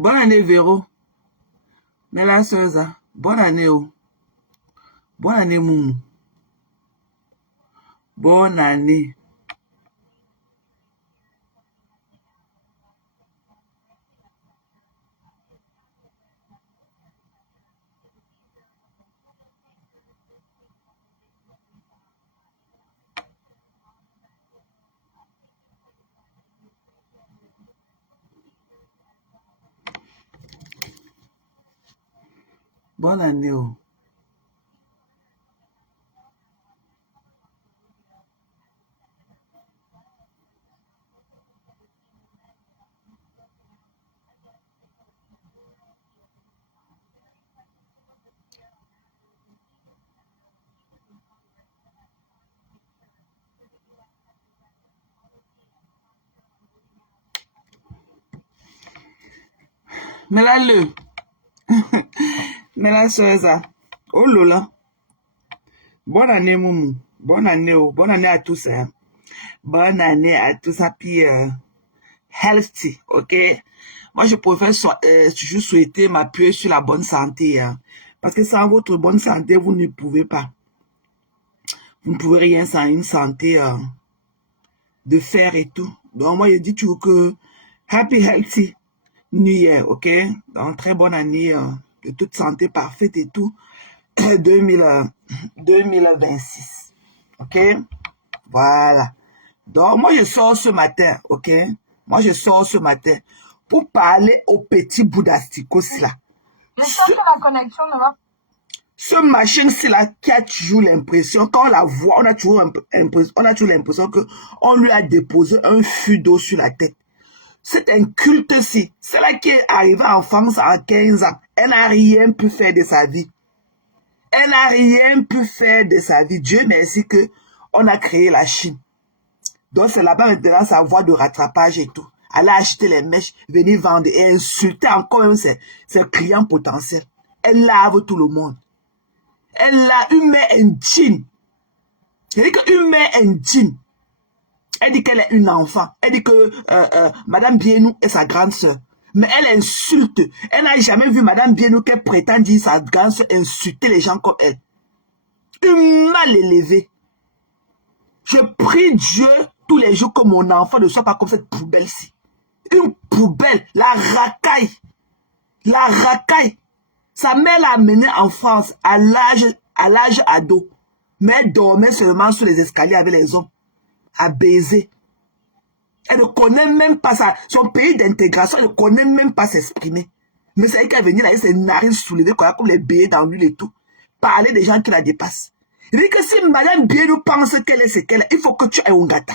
Bonne année, Véro. Nella Souza. Bonne année, oh. Bonne année, Moumou. Bonne année. Bonne année, oh. Mais là, mais la Souza. Oh Lola. Bonne année, Moumou. Bonne année, oh. Bonne année à tous, hein. Bonne année à tous, happy healthy, ok? Moi, je préfère toujours souhaiter m'appuyer sur la bonne santé, hein. Parce que sans votre bonne santé, vous ne pouvez pas. Vous ne pouvez rien sans une santé de fer et tout. Donc, moi, je dis toujours que happy healthy New Year, ok? Donc, très bonne année de toute santé parfaite et tout. 2026, ok? Voilà. Donc, moi, je sors ce matin, ok? Moi, je sors ce matin pour parler au petit bout d'asticot là. J'espère que la connexion ne va. Ce machin-ci là qui a toujours l'impression, quand on la voit, on a toujours l'impression qu'on lui a déposé un fût d'eau sur la tête. C'est un culte-ci. C'est là qui est arrivée en France à 15 ans. Elle n'a rien pu faire de sa vie. Elle n'a rien pu faire de sa vie. Dieu merci que on a créé la Chine. Donc c'est là-bas maintenant sa voie de rattrapage et tout. Elle a acheté les mèches, venir vendre et insulter encore même ses clients potentiels. Elle lave tout le monde. Elle a une mère indigne. Elle dit qu'une mère indigne. Elle dit qu'elle est une enfant. Elle dit que Madame Bienou est sa grande sœur. Mais elle insulte. Elle n'a jamais vu Madame Bienou qu'elle prétend dire sa grande sœur insulter les gens comme elle. Une mal élevée. Je prie Dieu tous les jours que mon enfant ne soit pas comme cette poubelle-ci. Une poubelle, la racaille. La racaille. Sa mère l'a amenée en France à l'âge ado. Mais elle dormait seulement sur les escaliers avec les hommes. À baiser. Elle ne connaît même pas son pays d'intégration, elle ne connaît même pas s'exprimer. Mais c'est elle qui est venue là, avec ses narines soulevées comme les billets dans l'huile et tout. Parler des gens qui la dépassent. Il dit que si Madame Bienou pense qu'elle est ce qu'elle est, il faut que tu aies un gâteau.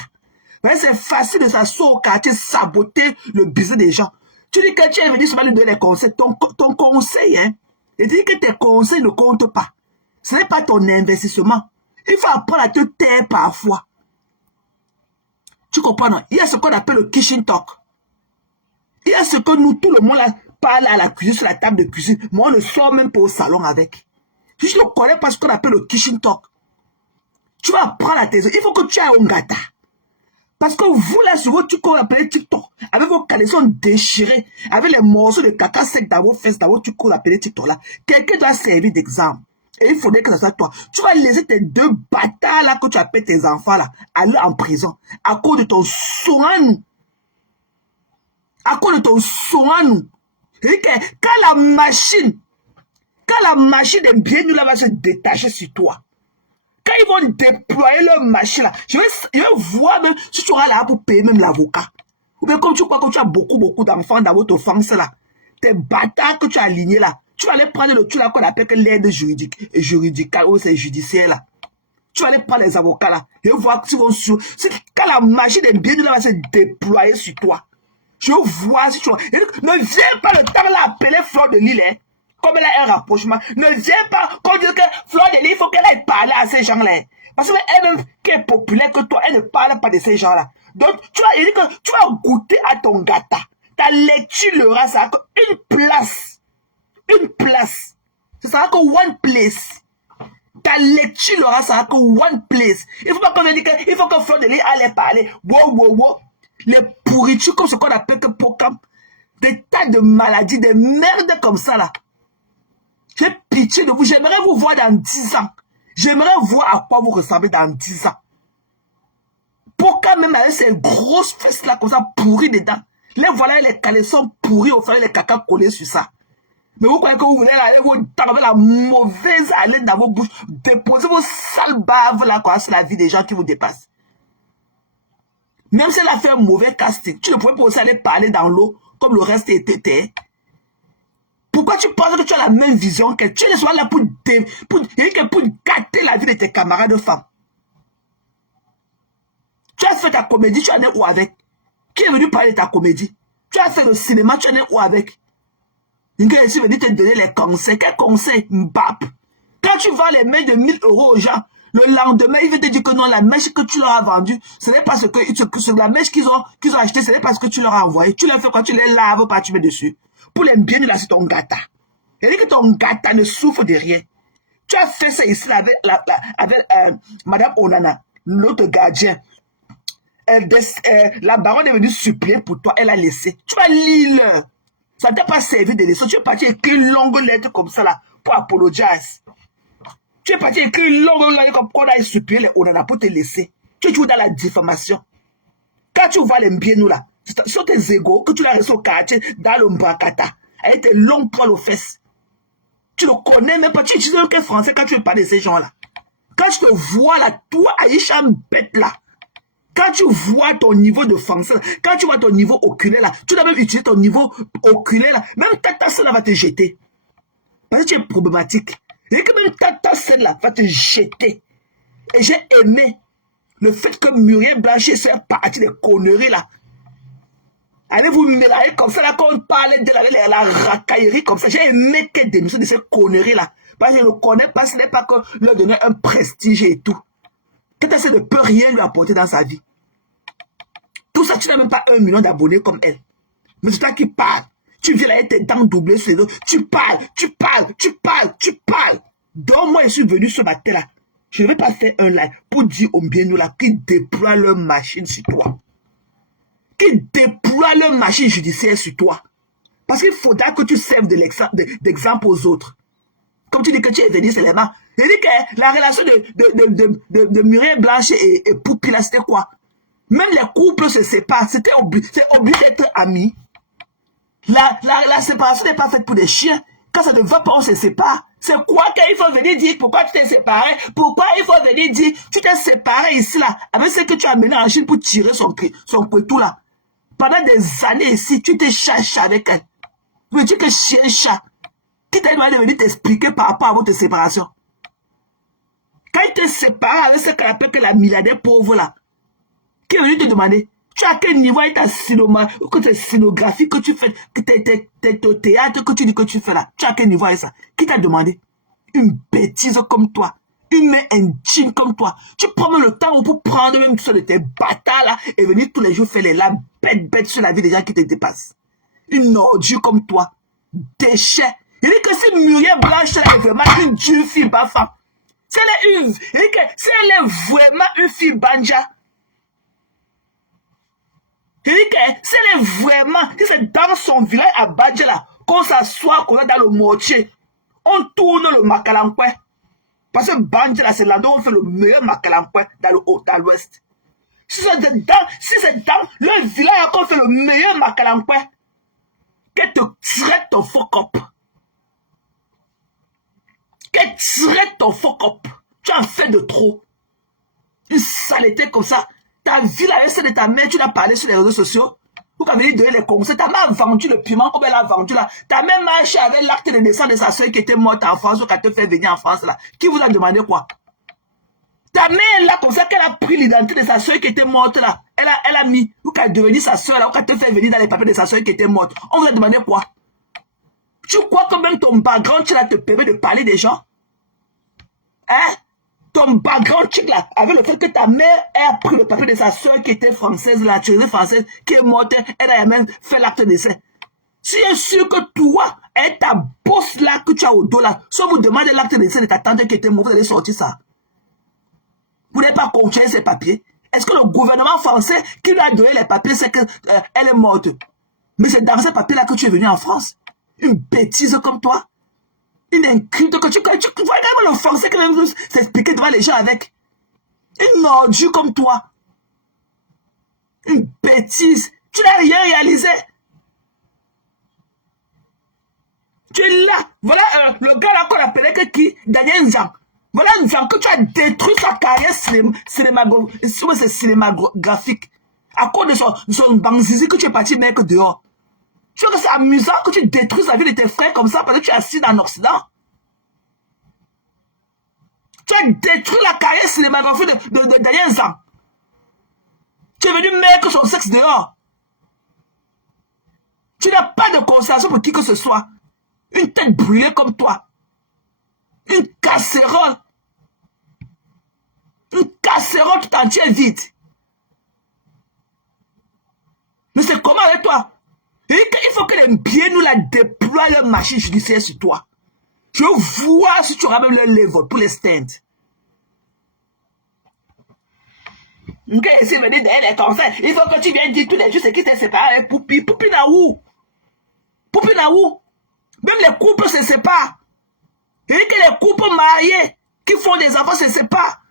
C'est facile de s'asseoir au quartier, saboter le business des gens. Tu dis que tu es venu seulement lui donner des conseils. Ton conseil, hein. Il dit que tes conseils ne comptent pas. Ce n'est pas ton investissement. Il faut apprendre à te taire parfois. Tu comprends, non? Il y a ce qu'on appelle le kitchen talk. Il y a ce que nous, tout le monde parle à la cuisine, sur la table de cuisine. Moi, on ne sort même pas au salon avec. Si je ne connais pas ce qu'on appelle le kitchen talk, tu vas apprendre à tes yeux. Il faut que tu aies un gâteau. Parce que vous, là, sur votre truc qu'on appelle TikTok, avec vos caleçons déchirés, avec les morceaux de caca sec dans vos fesses, dans votre truc qu'on appelle TikTok là, quelqu'un doit servir d'exemple. Et il faudrait que ce soit toi. Tu vas laisser tes deux bâtards là que tu appelles tes enfants là, aller en prison. À cause de ton soin. À cause de ton soin. Quand la machine des biens là va se détacher sur toi. Quand ils vont déployer leur machine là, je vais voir même si tu auras là pour payer même l'avocat. Ou bien comme tu crois que tu as beaucoup d'enfants dans votre France là, tes bâtards que tu as alignés là, tu vas aller prendre le truc là qu'on appelle l'aide juridique et juridicale ou c'est judiciaire là. Tu vas aller prendre les avocats là et voir s'ils vont sur. Quand la machine des biens là va se déployer sur toi, je vois si tu vois. Ne viens pas le temps là appeler Fleur de Lille, hein. Comme elle a un rapprochement, ne viens pas qu'on dise que Fleur de Lille, il faut qu'elle aille parler à ces gens-là. Parce qu'elle-même qui est populaire que toi, elle ne parle pas de ces gens-là. Donc, tu vas goûter à ton gâteau. Ta lecture aura ça une place. Une place. Ce sera que one place. Ta lecture aura ça que one place. Il ne faut pas qu'on dise qu'il faut que Fleur de Lille aille parler. Wow. Les pourritures comme ce qu'on appelle que Pocam. Des tas de maladies, des merdes comme ça là. J'ai pitié de vous. J'aimerais vous voir dans 10 ans. J'aimerais voir à quoi vous ressemblez dans 10 ans. Pourquoi même avec ces grosses fesses là comme ça pourries dedans. Les voilà les caleçons pourris au fond, les caca collés sur ça. Mais vous croyez que vous voulez aller vous avec la mauvaise haleine dans vos bouches, déposer vos sales baves là quoi sur la vie des gens qui vous dépassent. Même si elle a fait un mauvais casting, tu ne pouvais pas aussi aller parler dans l'eau comme le reste était. Pourquoi tu penses que tu as la même vision que tu ne sois là pour gâter la vie de tes camarades femmes? Tu as fait ta comédie, tu en es où avec? Qui est venu parler de ta comédie? Tu as fait le cinéma, tu en es où avec? Il est venu te donner les conseils. Quel conseil? Mbap. Quand tu vends les mains de 1000 € aux gens, le lendemain, il veut te dire que non, la mèche que tu leur as vendue, ce n'est pas la mèche qu'ils ont acheté, ce n'est pas ce que tu leur as envoyé. Tu leur fais quoi? Tu les laves pas, tu mets dessus. Pour les bien, là, c'est ton gâta. Il dit que ton gâta ne souffre de rien. Tu as fait ça ici avec Madame Onana, l'autre gardien. La baronne est venue supplier pour toi, elle a laissé. Tu vas lire. Ça ne t'a pas servi de leçon. Tu es parti écrire une longue lettre comme ça là pour apologize. Tu es parti écrire une longue lettre comme qu'on a supplié les Onana pour te laisser. Tu es toujours dans la diffamation. Quand tu vois les mbienous là, sur tes égaux, que tu l'as reçu au quartier, dans le Mbakata, avec tes longs poils aux fesses. Tu ne connais même pas, tu utilises aucun français quand tu parles de ces gens là. Quand je te vois là, toi Aïcha bête là, quand tu vois ton niveau de français, quand tu vois ton niveau oculaire là, tu dois même utiliser ton niveau oculaire là, même ta scène là va te jeter. Parce que tu es problématique. Et que même ta scène là va te jeter. Et j'ai aimé le fait que Muriel Blanchet soit partie des conneries là. Allez vous mélanger comme ça là, quand on parlait de la racaillerie comme ça. J'ai aimé qu'elle démissionne de ces conneries là. Parce que je ne connais pas, ce n'est pas que leur donner un prestige et tout. Quand elle ne peut rien lui apporter dans sa vie. Tout ça, tu n'as même pas 1 million d'abonnés comme elle. Mais c'est toi qui parles. Tu viens là avec tes dents doublées sur les dos. Tu parles. Donc moi, je suis venu ce matin là. Je ne vais pas faire un live pour dire aux Mbienou là qu'ils déploient leur machine sur toi. Qu'ils déploient leur machine judiciaire sur toi. Parce qu'il faudra que tu serves d'exemple aux autres. Comme tu dis que tu es venu seulement. Je dis que la relation de Muriel Blanche et Poupi là, c'était quoi? Même les couples se séparent. C'est obligé d'être amis. La séparation n'est pas faite pour des chiens. Quand ça ne va pas, on se sépare. C'est quoi qu'il faut venir dire? Pourquoi tu t'es séparé? Pourquoi il faut venir dire? Tu t'es séparé ici là, avec ce que tu as mené en Chine pour tirer son couteau là. Pendant des années ici, tu t'es chaché avec elle. Tu veux dire que chien-chat. Qui t'a demandé de venir t'expliquer par rapport à votre séparation? Quand il te sépare avec ce qu'on appelle que la milliardaire pauvre là, qui est venu te demander? Tu as quel niveau avec ta scénographie que tu fais, que tes théâtre que tu dis que tu fais là? Tu as quel niveau avec ça? Qui t'a demandé? Une bêtise comme toi, une main intime comme toi. Tu prends même le temps pour prendre même tout ça de tes bâtards là et venir tous les jours faire les lames bêtes sur la vie des gens qui te dépassent. Une ordure comme toi, déchet. Il dit que si Muriel Blanche là est vraiment une dure fille femme, si elle est vraiment une fille banja. Il dit que si elle est vraiment, si c'est dans son village à Badja là, qu'on s'assoit, qu'on est dans le mortier, on tourne le Makalankwe. Parce que Badja là, c'est l'endroit où on fait le meilleur Makalankwe dans le haut, dans l'ouest. Si c'est dans le village qu'on fait le meilleur Makalankwe, qu'elle te traite ton fuck up. Qu'elle traite ton fuck up. Tu en fais de trop. Une saleté comme ça. Ta vie là, celle de ta mère, tu l'as parlé sur les réseaux sociaux. Vous avez donné les conseils. Ta mère a vendu le piment comme elle a vendu là. Ta mère marché avec l'acte de naissance de sa soeur qui était morte en France ou qu'elle te fait venir en France là. Qui vous a demandé quoi? Ta mère là, comme ça qu'elle a pris l'identité de sa soeur qui était morte là. Elle a mis, ou qu'elle est devenue sa soeur là, ou qu'elle te fait venir dans les papiers de sa soeur qui était morte. On vous a demandé quoi? Tu crois que même ton background, tu là, te permet de parler des gens? Hein? Ton background chic là, avec le fait que ta mère a pris le papier de sa soeur qui était française, la naturelle française, qui est morte, elle a même fait l'acte de décès. Tu es sûr que toi et ta bosse là que tu as au dos là, si on vous demande l'acte de décès de ta tante qui était morte, vous allez sortir ça. Vous n'avez pas contrôlé ces papiers. Est-ce que le gouvernement français qui lui a donné les papiers, c'est qu'elle est morte? Mais c'est dans ce papier-là que tu es venu en France. Une bêtise comme toi. Une inculte que tu vois quand même le français que même s'expliquer devant les gens avec. Une ordure comme toi. Une bêtise. Tu n'as rien réalisé. Tu es là. Voilà le gars là qu'on appelait que qui? Daniel Nzang. Voilà Nzang que tu as détruit sa carrière cinématographique. À cause de son banzizi que tu es parti mettre dehors. Tu vois que c'est amusant que tu détruises la vie de tes frères comme ça parce que tu es assis dans l'Occident. Tu as détruit la carrière cinématographique de Daniel Nzang. Tu es venu mettre son sexe dehors. Tu n'as pas de considération pour qui que ce soit. Une tête brûlée comme toi. Une casserole. Une casserole tout entière vide. Mais c'est comment avec toi? Il faut que les biens nous la déploient leur machine judiciaire sur toi. Je vois si tu ramènes le level pour les stands. Ok, si me dit derrière les conseils, il faut que tu viennes dire tous les jours ce qui t'est séparé avec Poupi. Poupi n'a où? Poupi n'a où? Même les couples se séparent. Il dit que les couples mariés qui font des enfants se séparent.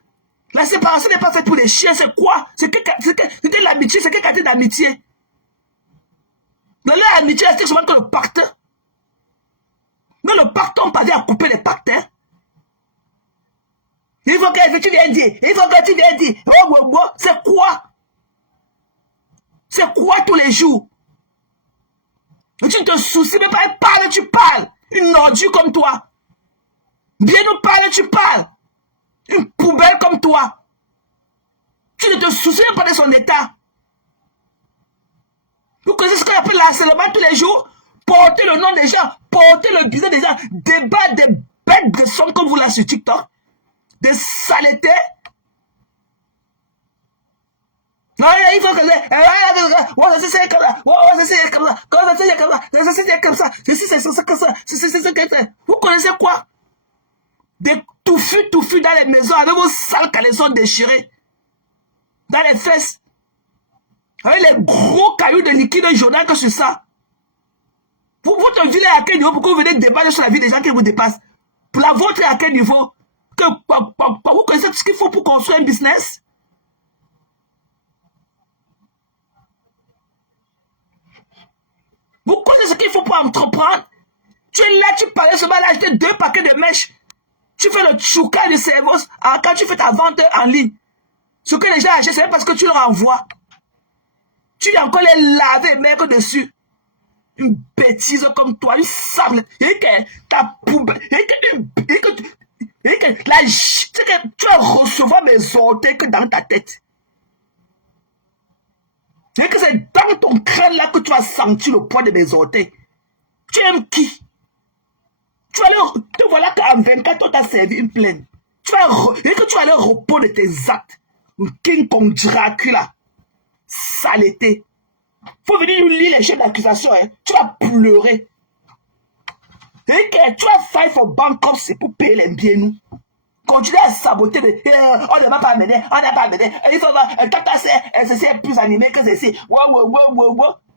La séparation n'est pas faite pour les chiens, c'est quoi? C'est que l'amitié, c'est quelle qualité d'amitié? Dans leur amitié, c'est seulement que le pacte. Dans le pacte, on parvient à couper les pactes. Hein? Il faut que tu viennes dire. Il faut que tu viennes dire. Oh, c'est quoi? C'est quoi tous les jours? Et tu ne te soucies même pas. Parle, tu parles. Une ordure comme toi. Viens nous parler, tu parles. Une poubelle comme toi. Tu ne te soucies même pas de son état. Vous connaissez ce qu'on appelle l'harcèlement tous les jours? Porter le nom des gens, porter le business des gens, débattre des bêtes de son comme vous là sur TikTok, des saletés. Non, il faut que c'est comme ça, c'est comme ça. Vous connaissez quoi? Des touffus dans les maisons avec vos sales caleçons déchirés dans les fesses. Avec les gros cailloux de liquide journal que sur ça. Votre vie est à quel niveau pour que vous venez débattre sur la vie des gens qui vous dépassent? Pour la vôtre est à quel niveau? Vous connaissez ce qu'il faut pour construire un business? Vous connaissez ce qu'il faut pour entreprendre? Tu es là, tu parlais seulement là, acheter 2 paquets de mèches. Tu fais le chouka de cerveau quand tu fais ta vente en ligne. Ce que les gens achètent, c'est parce que tu leur envoies. Tu viens encore les laver, mettre dessus. Une bêtise comme toi, une sable. Et que ta poubelle. Et que tu vas recevoir mes orteils que dans ta tête. Et que c'est dans ton crâne là que tu vas sentir le poids de mes orteils. Tu aimes qui? Te voilà qu'en 24 heures, tu as servi une plaine. Et que tu as le repos de tes actes. King Kong Dracula. Saleté. Faut venir nous lire les chefs d'accusation. Hein. Tu vas pleurer. Et que tu vas faire for bankruptcy pour payer les biens, nous. Continue à saboter. On ne va pas amener. On n'a pas amené. Il faut voir. Tata, c'est plus animé que ceci.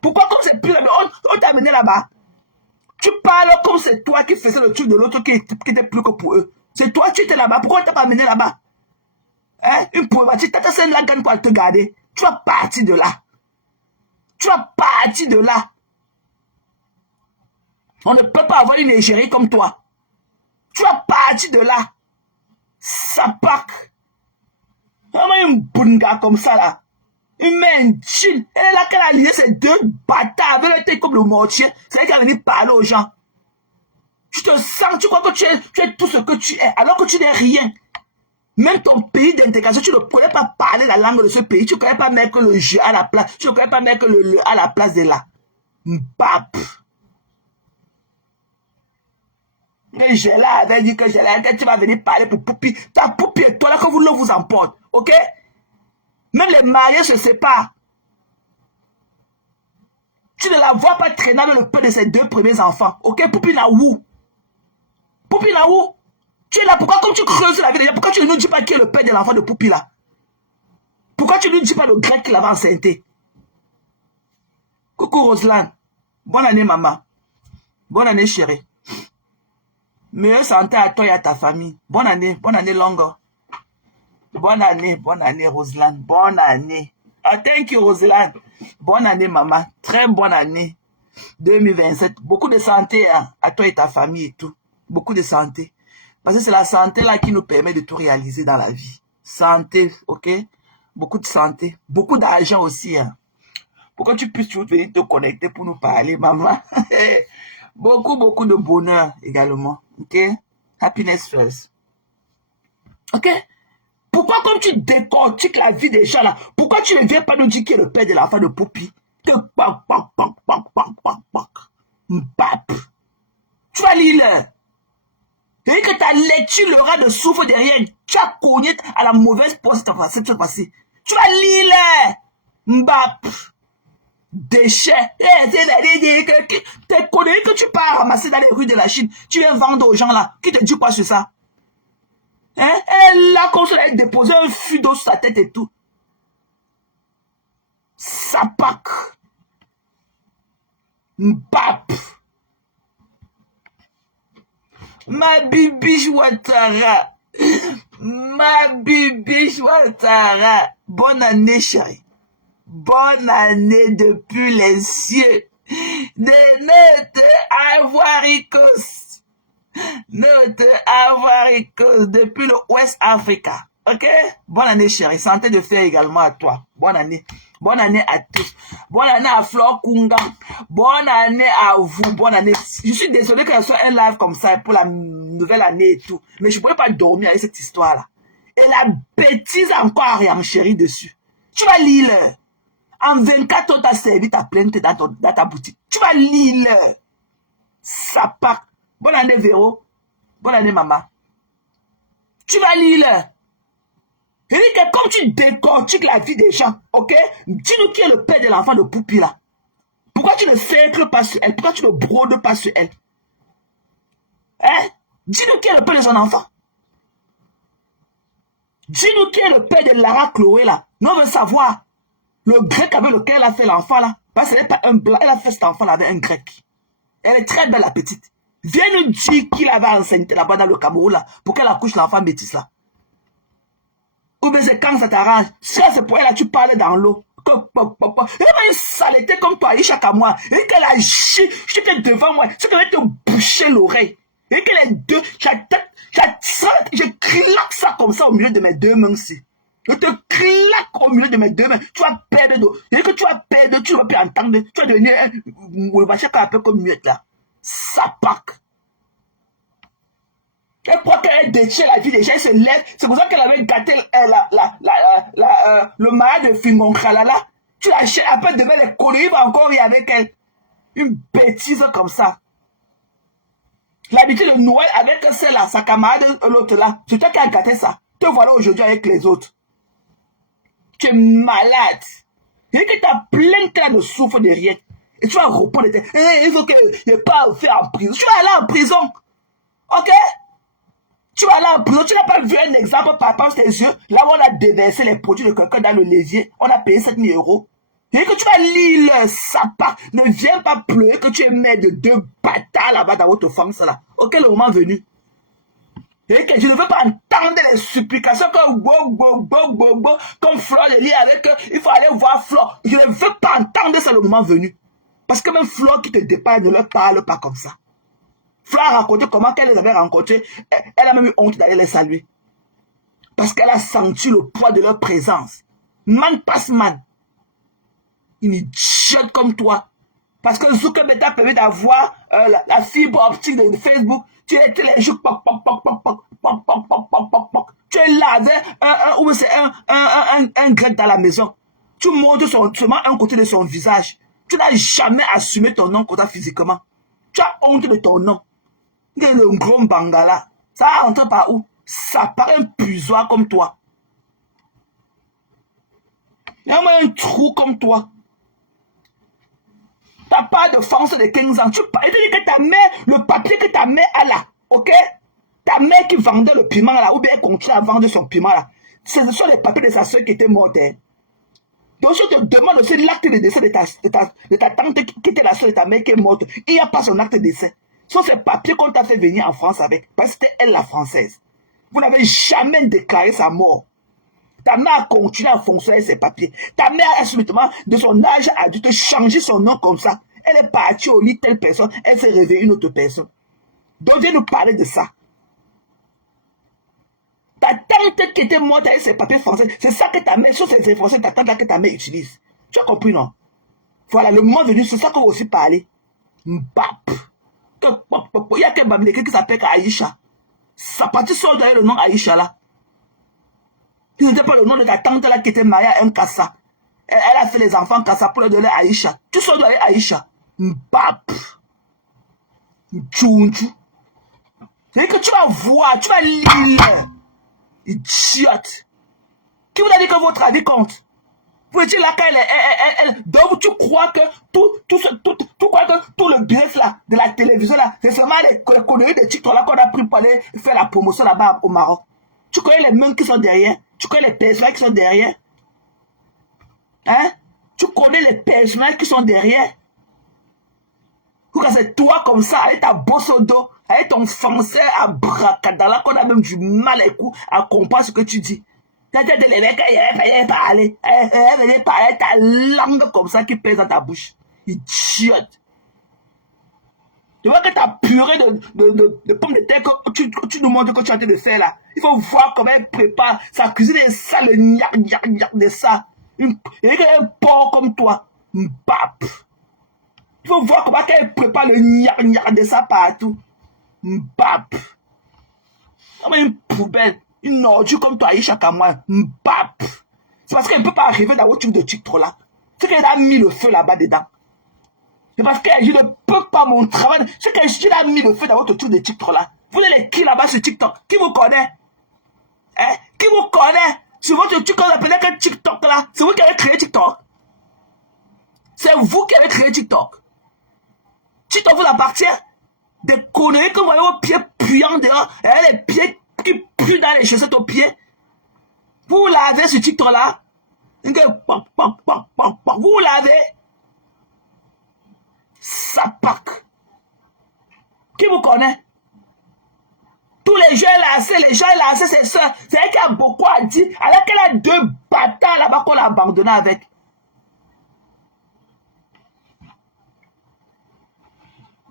Pourquoi comme c'est plus animé? On t'a amené là-bas. Tu parles comme c'est toi qui faisais le truc de l'autre qui était plus que pour eux. C'est toi qui étais là-bas. Pourquoi on t'a pas amené là-bas? Hein? Une problématique. Tata, c'est la gagne pour te garder. Tu vas partir de là. Tu vas partir de là. On ne peut pas avoir une égérie comme toi. Tu vas partir de là. Ça pack. Vraiment une bunga comme ça là. Une main chill. Elle est là qu'elle a lié ces 2 bâtards avec le tête comme le mortier. C'est elle qui a venu parler aux gens. Tu te sens, tu crois que tu es tout ce que tu es, alors que tu n'es rien. Même ton pays d'intégration, tu ne connais pas parler la langue de ce pays. Tu ne connais pas mettre le jeu à la place. Tu ne connais pas mettre le à la place de là. Mbap. Mais j'ai là avait dit que j'ai là, tu vas venir parler pour Poupi. Ta Poupi et toi là, que vous le vous emporte. Ok? Même les mariés se séparent. Tu ne la vois pas traîner avec le peu de ses 2 premiers enfants. Ok? Poupi n'a où? Poupi n'a où? Tu es là, pourquoi comme tu creuses la vie déjà, pourquoi tu ne nous dis pas qui est le père de l'enfant de Poupi là? Pourquoi tu ne nous dis pas le grec qui l'avait enceinté? Coucou Roselaine. Bonne année, maman. Bonne année, chérie. Meilleure santé à toi et à ta famille. Bonne année longue. Bonne année, Roselyne. Bonne année. Ah, thank you, Roselyne. Bonne année, maman. Très bonne année. 2027. Beaucoup de santé hein, à toi et ta famille et tout. Beaucoup de santé. Parce que c'est la santé là qui nous permet de tout réaliser dans la vie. Santé, ok? Beaucoup de santé. Beaucoup d'argent aussi. Hein. Pour que tu puisses toujours venir te connecter pour nous parler, maman. Beaucoup de bonheur également. Ok? Happiness first. Ok? Pourquoi comme tu décortiques la vie des gens là, pourquoi tu ne viens pas nous dire qui est le père de l'enfant de Poupi? Mbap. Tu vas lire là. Et que ta lecture l'aura de souffle derrière. Tu as cogné à la mauvaise poste cette fois-ci. Tu vas lire là. Mbap. Déchets. Tes conneries que tu pars ramasser dans les rues de la Chine, tu viens vendre aux gens là. Qui te dit quoi sur ça? Hein? Elle est là comme ça, elle a déposé un fût d'eau sur sa tête et tout. Sapak. Mbap. Ma bibiche Ouattara. Ma bibiche Ouattara. Bonne année, chérie. Bonne année depuis les cieux. Ne te Ivoiricos. Ne te Ivoiricos depuis le West Africa. Ok? Bonne année, chérie. Santé de fer également à toi. Bonne année. Bonne année à tous. Bonne année à Flore Kunga. Bonne année à vous. Bonne année. Je suis désolé que ce soit un live comme ça pour la nouvelle année et tout. Mais je ne pouvais pas dormir avec cette histoire-là. Et la bêtise encore à renchérir dessus. Tu vas lire. En 24 heures, tu as servi ta plainte dans ta boutique. Tu vas lire. Ça part. Bonne année, Véro. Bonne année, maman. Tu vas lire. Et que comme tu décortiques la vie des gens, ok? Dis-nous qui est le père de l'enfant de Poupi là. Pourquoi tu ne cercles pas sur elle? Pourquoi tu ne brodes pas sur elle? Hein? Dis-nous qui est le père de son enfant. Dis-nous qui est le père de Lara Chloé là. Nous on veut savoir. Le grec avec lequel elle a fait l'enfant là. Parce qu'elle n'est pas un blanc. Elle a fait cet enfant là avec un grec. Elle est très belle la petite. Viens nous dire qui avait enseigné là-bas dans le Cameroun là. Pour qu'elle accouche l'enfant métis là. Ou bien c'est quand ça t'arrange. Si c'est pour elle là, tu parles dans l'eau. Elle a une saleté comme toi, Aïcha Kamoua. Et qu'elle a jeté devant moi. C'est qu'elle va te boucher l'oreille. Et que les deux, je claque ça comme ça au milieu de mes deux mains ici. Je te claque au milieu de mes deux mains. Tu vas perdre d'eau. Et que tu vas perdre, tu vas plus entendre. Tu vas devenir un peu comme muette là. Ça pack. Elle croit qu'elle détient la vie des gens, elle se lève. C'est pour ça qu'elle avait gâté le mariage de Fingonkhalala. Tu l'achètes, après demain, les conneries vont encore y avec elle. Une bêtise comme ça. L'habitude de Noël avec celle-là, sa camarade, l'autre là. C'est toi qui as gâté ça. Te voilà aujourd'hui avec les autres. Tu es malade. Et que ta plainte là ne souffre de rien. Et tu vas reprendre. Il faut que je n'ai pas fait en prison. Tu vas aller en prison. Ok? Tu vas aller en prison, tu n'as pas vu un exemple par rapport à tes yeux. Là où on a déversé les produits de quelqu'un dans le levier, on a payé 7 000 €. Et que tu vas lire le sapin. Ne viens pas pleurer que tu es mère de 2 bâtards là-bas dans votre femme, ça là. Ok, le moment venu. Et que je ne veux pas entendre les supplications comme comme Flore de lit avec il faut aller voir Flore. Je ne veux pas entendre ça le moment venu. Parce que même Flore qui te dépasse ne leur parle pas comme ça. Flore a raconté comment qu'elle les avait rencontrés. Elle a même eu honte d'aller les saluer. Parce qu'elle a senti le poids de leur présence. Man passe man. Une idiote comme toi. Parce que Zuckerberg t'a permis d'avoir la fibre optique de Facebook. Tu étais les jours. Tu es là avec un grec dans la maison. Tu montres seulement un côté de son visage. Tu n'as jamais assumé ton nom comme ça physiquement. Tu as honte de ton nom. Le gros bangala. Ça rentre par où? Ça paraît un puisoir comme toi. Il y a un trou comme toi. T'as pas de force de 15 ans. Tu parles que ta mère, le papier que ta mère a là, ok? Ta mère qui vendait le piment là, ou bien elle continue à vendre son piment là. Ce sont les papiers de sa soeur qui étaient mortes. Hein. Donc, je te demande aussi l'acte de décès de ta tante qui était la soeur de ta mère qui est morte. Il n'y a pas son acte de décès. Ce sont ces papiers qu'on t'a fait venir en France avec. Parce que c'était elle la française. Vous n'avez jamais déclaré sa mort. Ta mère a continué à fonctionner avec ses papiers. Ta mère a subitement, de son âge adulte, changé son nom comme ça. Elle est partie au lit telle personne. Elle s'est réveillée une autre personne. Donc, viens nous parler de ça. Ta tante qui était morte avec ses papiers français, c'est ça que ta mère, sur ces informations, ta tante là que ta mère utilise. Tu as compris, non? Voilà, le moment venu, c'est ça qu'on va aussi parler. Mbap. Il y a quelqu'un qui s'appelle Aïcha. Sa partie sort derrière le nom Aïcha là. Tu n'étais pas le nom de ta tante là qui était mariée à un Kassa. Elle a fait les enfants Kassa pour leur donner Aïcha. Tu sors derrière Aïcha. Mbap. Tchounchou. C'est que tu vas voir, tu vas lire. Idiote. Qui vous a dit que votre avis compte? Vous étiez là quand elle donc tu crois que tout le business là, de la télévision là, c'est seulement les conneries de TikTok là qu'on a pris pour aller faire la promotion là-bas au Maroc. Tu connais les mains qui sont derrière? Tu connais les personnes qui sont derrière? Hein? Tu connais les personnes qui sont derrière? C'est toi comme ça, avec ta bosse au dos, avec ton français à bracadala, qu'on a même du mal à comprendre ce que tu dis. Les mecs, ils parler ta langue comme ça qui pèse dans ta bouche. Idiote. Tu vois que ta purée de pommes de terre que tu nous montres que tu es en train de faire là. Il faut voir comment elle prépare sa cuisine et ça, le gnac de ça. Il y a un porc comme toi. Mbap. Il faut voir comment elle prépare le gnac de ça partout. Mbap. Une poubelle. Une ordure comme toi, Aïcha Kamwa. Mbap. C'est parce qu'elle ne peut pas arriver dans votre truc de TikTok là. C'est qu'elle a mis le feu là-bas dedans. C'est parce que je ne peux pas mon travail. C'est que je a mis le feu dans votre truc de TikTok là. Vous êtes qui là-bas sur TikTok? Qui vous connaît? Hein? Qui vous connaît? Sur votre truc qu'on appelait que TikTok là. C'est vous qui avez créé TikTok. C'est vous qui avez créé TikTok. TikTok vous appartient. Des conneries que vous voyez vos pieds puants dehors. Et les pieds qui puent dans les chaussettes aux pieds. Vous lavez ce TikTok là. Vous lavez. Ça pack. Qui vous connaît? Tous les gens lancés, c'est ça. C'est elle qui a beaucoup à dire. Alors qu'elle a deux bâtards là-bas qu'on l'a abandonné avec.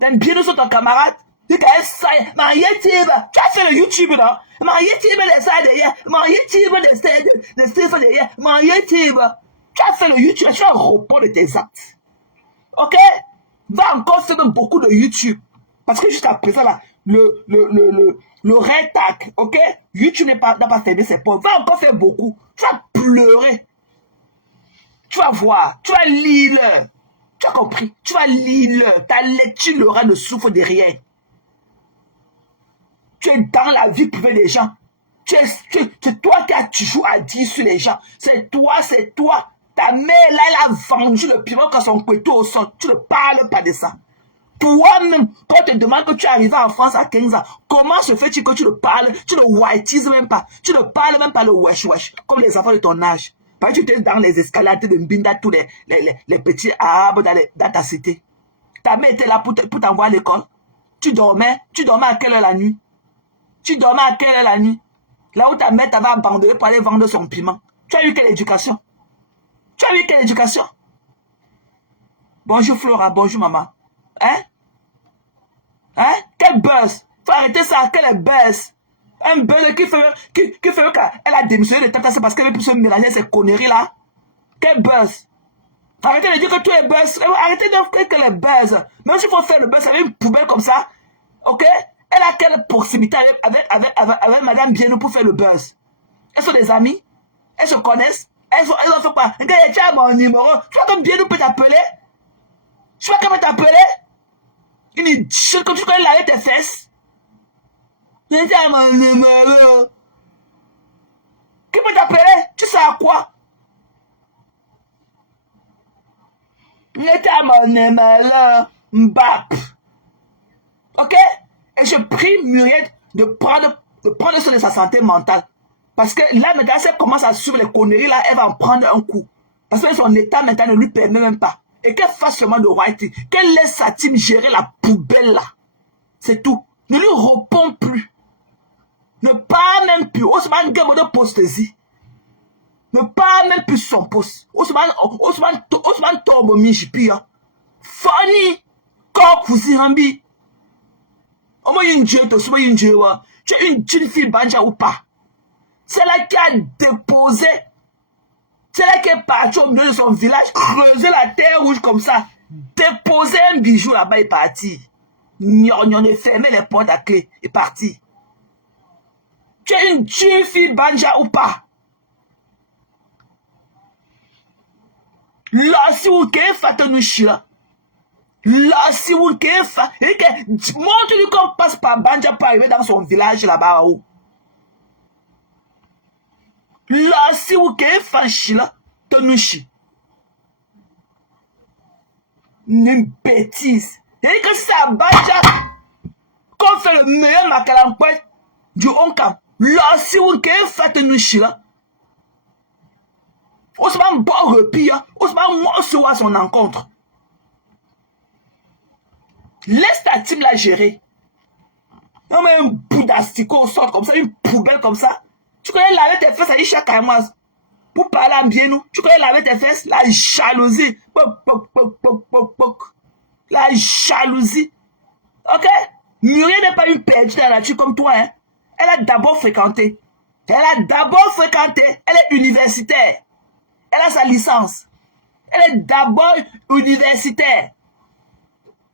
T'aimes bien nous sur ton camarade? Tu as ça. Tu as fait le YouTube, non? YouTube, les ça derrière. YouTube, les Stephen derrière. YouTube. Tu as fait le YouTube. Tu as un repos de tes actes. Ok? Va encore faire beaucoup de YouTube. Parce que jusqu'à présent, là, le rétac, ok? YouTube n'a pas fermé ses portes. Va encore faire beaucoup. Tu vas pleurer. Tu vas voir. Tu vas lire. Tu as compris? Tu vas lire. Ta lecture, Laura, ne souffre de rien. Tu es dans la vie privée des gens. C'est toi qui as toujours à dire sur les gens. C'est toi. Ta mère, là, elle a vendu le piment quand son couteau au sol. Tu ne parles pas de ça. Toi-même, quand on te demande que tu es arrivé en France à 15 ans, comment se fait-il que tu ne parles, tu ne whitises même pas, tu ne parles même pas le wesh, comme les enfants de ton âge. Parce que tu étais dans les escalades de Mbinda, tous les petits arabes dans ta cité. Ta mère était là pour t'envoyer à l'école. Tu dormais à quelle heure la nuit? Tu dormais à quelle heure la nuit? Là où ta mère t'avait abandonné pour aller vendre son piment. Tu as eu quelle éducation? Bonjour Flora, bonjour maman. Hein? Quel buzz? Faut arrêter ça, quel buzz? Un buzz qui fait qu'elle a démissionné de tata, c'est parce qu'elle veut plus se mélanger ces conneries là. Quel buzz? Arrêtez de dire que tout est buzz. Arrêtez de dire que les buzz. Même s'il faut faire le buzz avec une poubelle comme ça, ok? Elle a quelle proximité avec Madame Bienou pour faire le buzz? Elles sont des amis? Elles se connaissent? Elles ont fait quoi? Regarde, tu as mon numéro. Tu vois que Bienou peut t'appeler? Tu vois qu'elle peut t'appeler? Une idiote comme tu connais laver tes fesses. Tu as mon numéro. Qui peut t'appeler? Tu sais à quoi? Tu as mon numéro. Mbap. Ok? Et je prie Muriel de prendre soin de sa santé mentale. Parce que là, maintenant, si elle commence à suivre les conneries, là, elle va en prendre un coup. Parce que son état maintenant ne lui permet même pas. Et qu'elle fasse seulement de royauté. Qu'elle laisse sa team gérer la poubelle là. C'est tout. Ne lui réponds plus. Ne parle même plus. Ousmane Gemo de postesi. Ne parle même plus son poste. Ousmane tombe Mijipia. Fanny. Kok Fusirambi. Omo Yinje to Suma Yinjewa. Tu es une jeune fille banja ou pas? C'est là qui a déposé. C'est là qui est parti au milieu de son village, creuser la terre rouge comme ça, déposer un bijou là-bas et parti. On a fermé les portes à clé et parti. Tu es une jeune fille banja ou pas? Là, si vous avez fait un chien, là, si vous avez fait, montre-lui qu'on passe par banja pour arriver dans son village là-bas. Là, si vous avez fait un chien, Tonushi. Une bêtise. Et que ça banja qu'on fait le meilleur macalampouet du Onkam. Là, si vous avez fait un chien, Ousmane bon repire, Ousmane mort à son encontre. Laisse ta team la gérer. Non mais un bout d'asticot sort comme ça, une poubelle comme ça. Tu connais laver tes fesses à chaque mois. Pour parler en bien nous, tu connais laver tes fesses, la jalousie. La jalousie. Ok? Muriel n'est pas une perdue dans la nature comme toi. Hein? Elle a d'abord fréquenté. Elle est universitaire. Elle a sa licence. Elle est d'abord universitaire.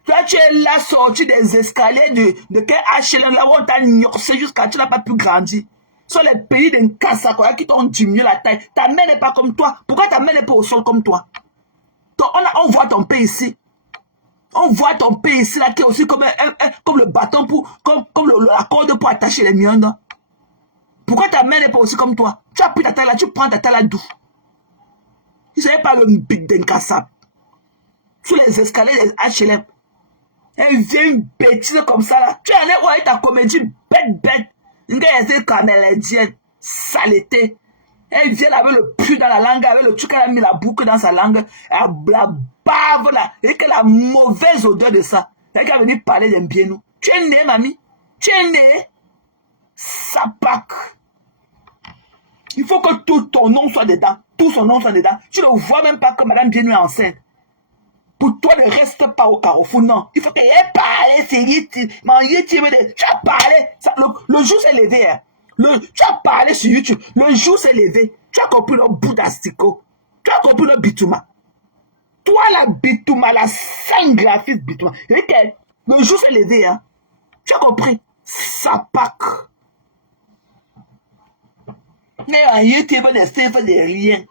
Toi, tu es là sorti des escaliers de quel HLM, là où on t'a gnorsé jusqu'à tu n'as pas pu grandir. Ce sont les pays d'Nkassakoya qui t'ont diminué la taille. Ta mère n'est pas comme toi. Pourquoi ta mère n'est pas au sol comme toi? Donc, on voit ton pays ici. On voit ton pays ici, là, qui est aussi comme le bâton, comme la corde pour attacher les miennes. Pourquoi ta mère n'est pas aussi comme toi? Tu as pris ta taille là, tu prends ta taille là d'où? Tu ne savais pas le big d'Nkassab. Sur les escaliers des HLM. Elle vient une bêtise comme ça là. Tu en es où avec ta comédie bête. Une camélédienne, saleté. Elle vient avec le pu dans la langue, avec le truc qu'elle a mis la boucle dans sa langue. Elle la bave là. Et qu'elle a mauvaise odeur de ça. Elle est venue parler d'un bien nous. Tu es né, mamie. Tu es né. Sapac. Il faut que tout ton nom soit dedans. Tout son nom soit dedans. Tu ne vois même pas que madame Bienvenue est enceinte. Pour toi, ne reste pas au carrefour, non. Il faut qu'elle ait parlé, c'est YouTube. Tu as parlé. Le jour s'est levé. Hein. Tu as parlé sur YouTube. Le jour s'est levé. Tu as compris le bout d'asticot. Tu as compris le bitouma. Toi, la bitouma, la sang-graphiste bitouma. Le jour s'est levé. Hein. Tu as compris. Sapac. Mais en YouTube, des faits de rien.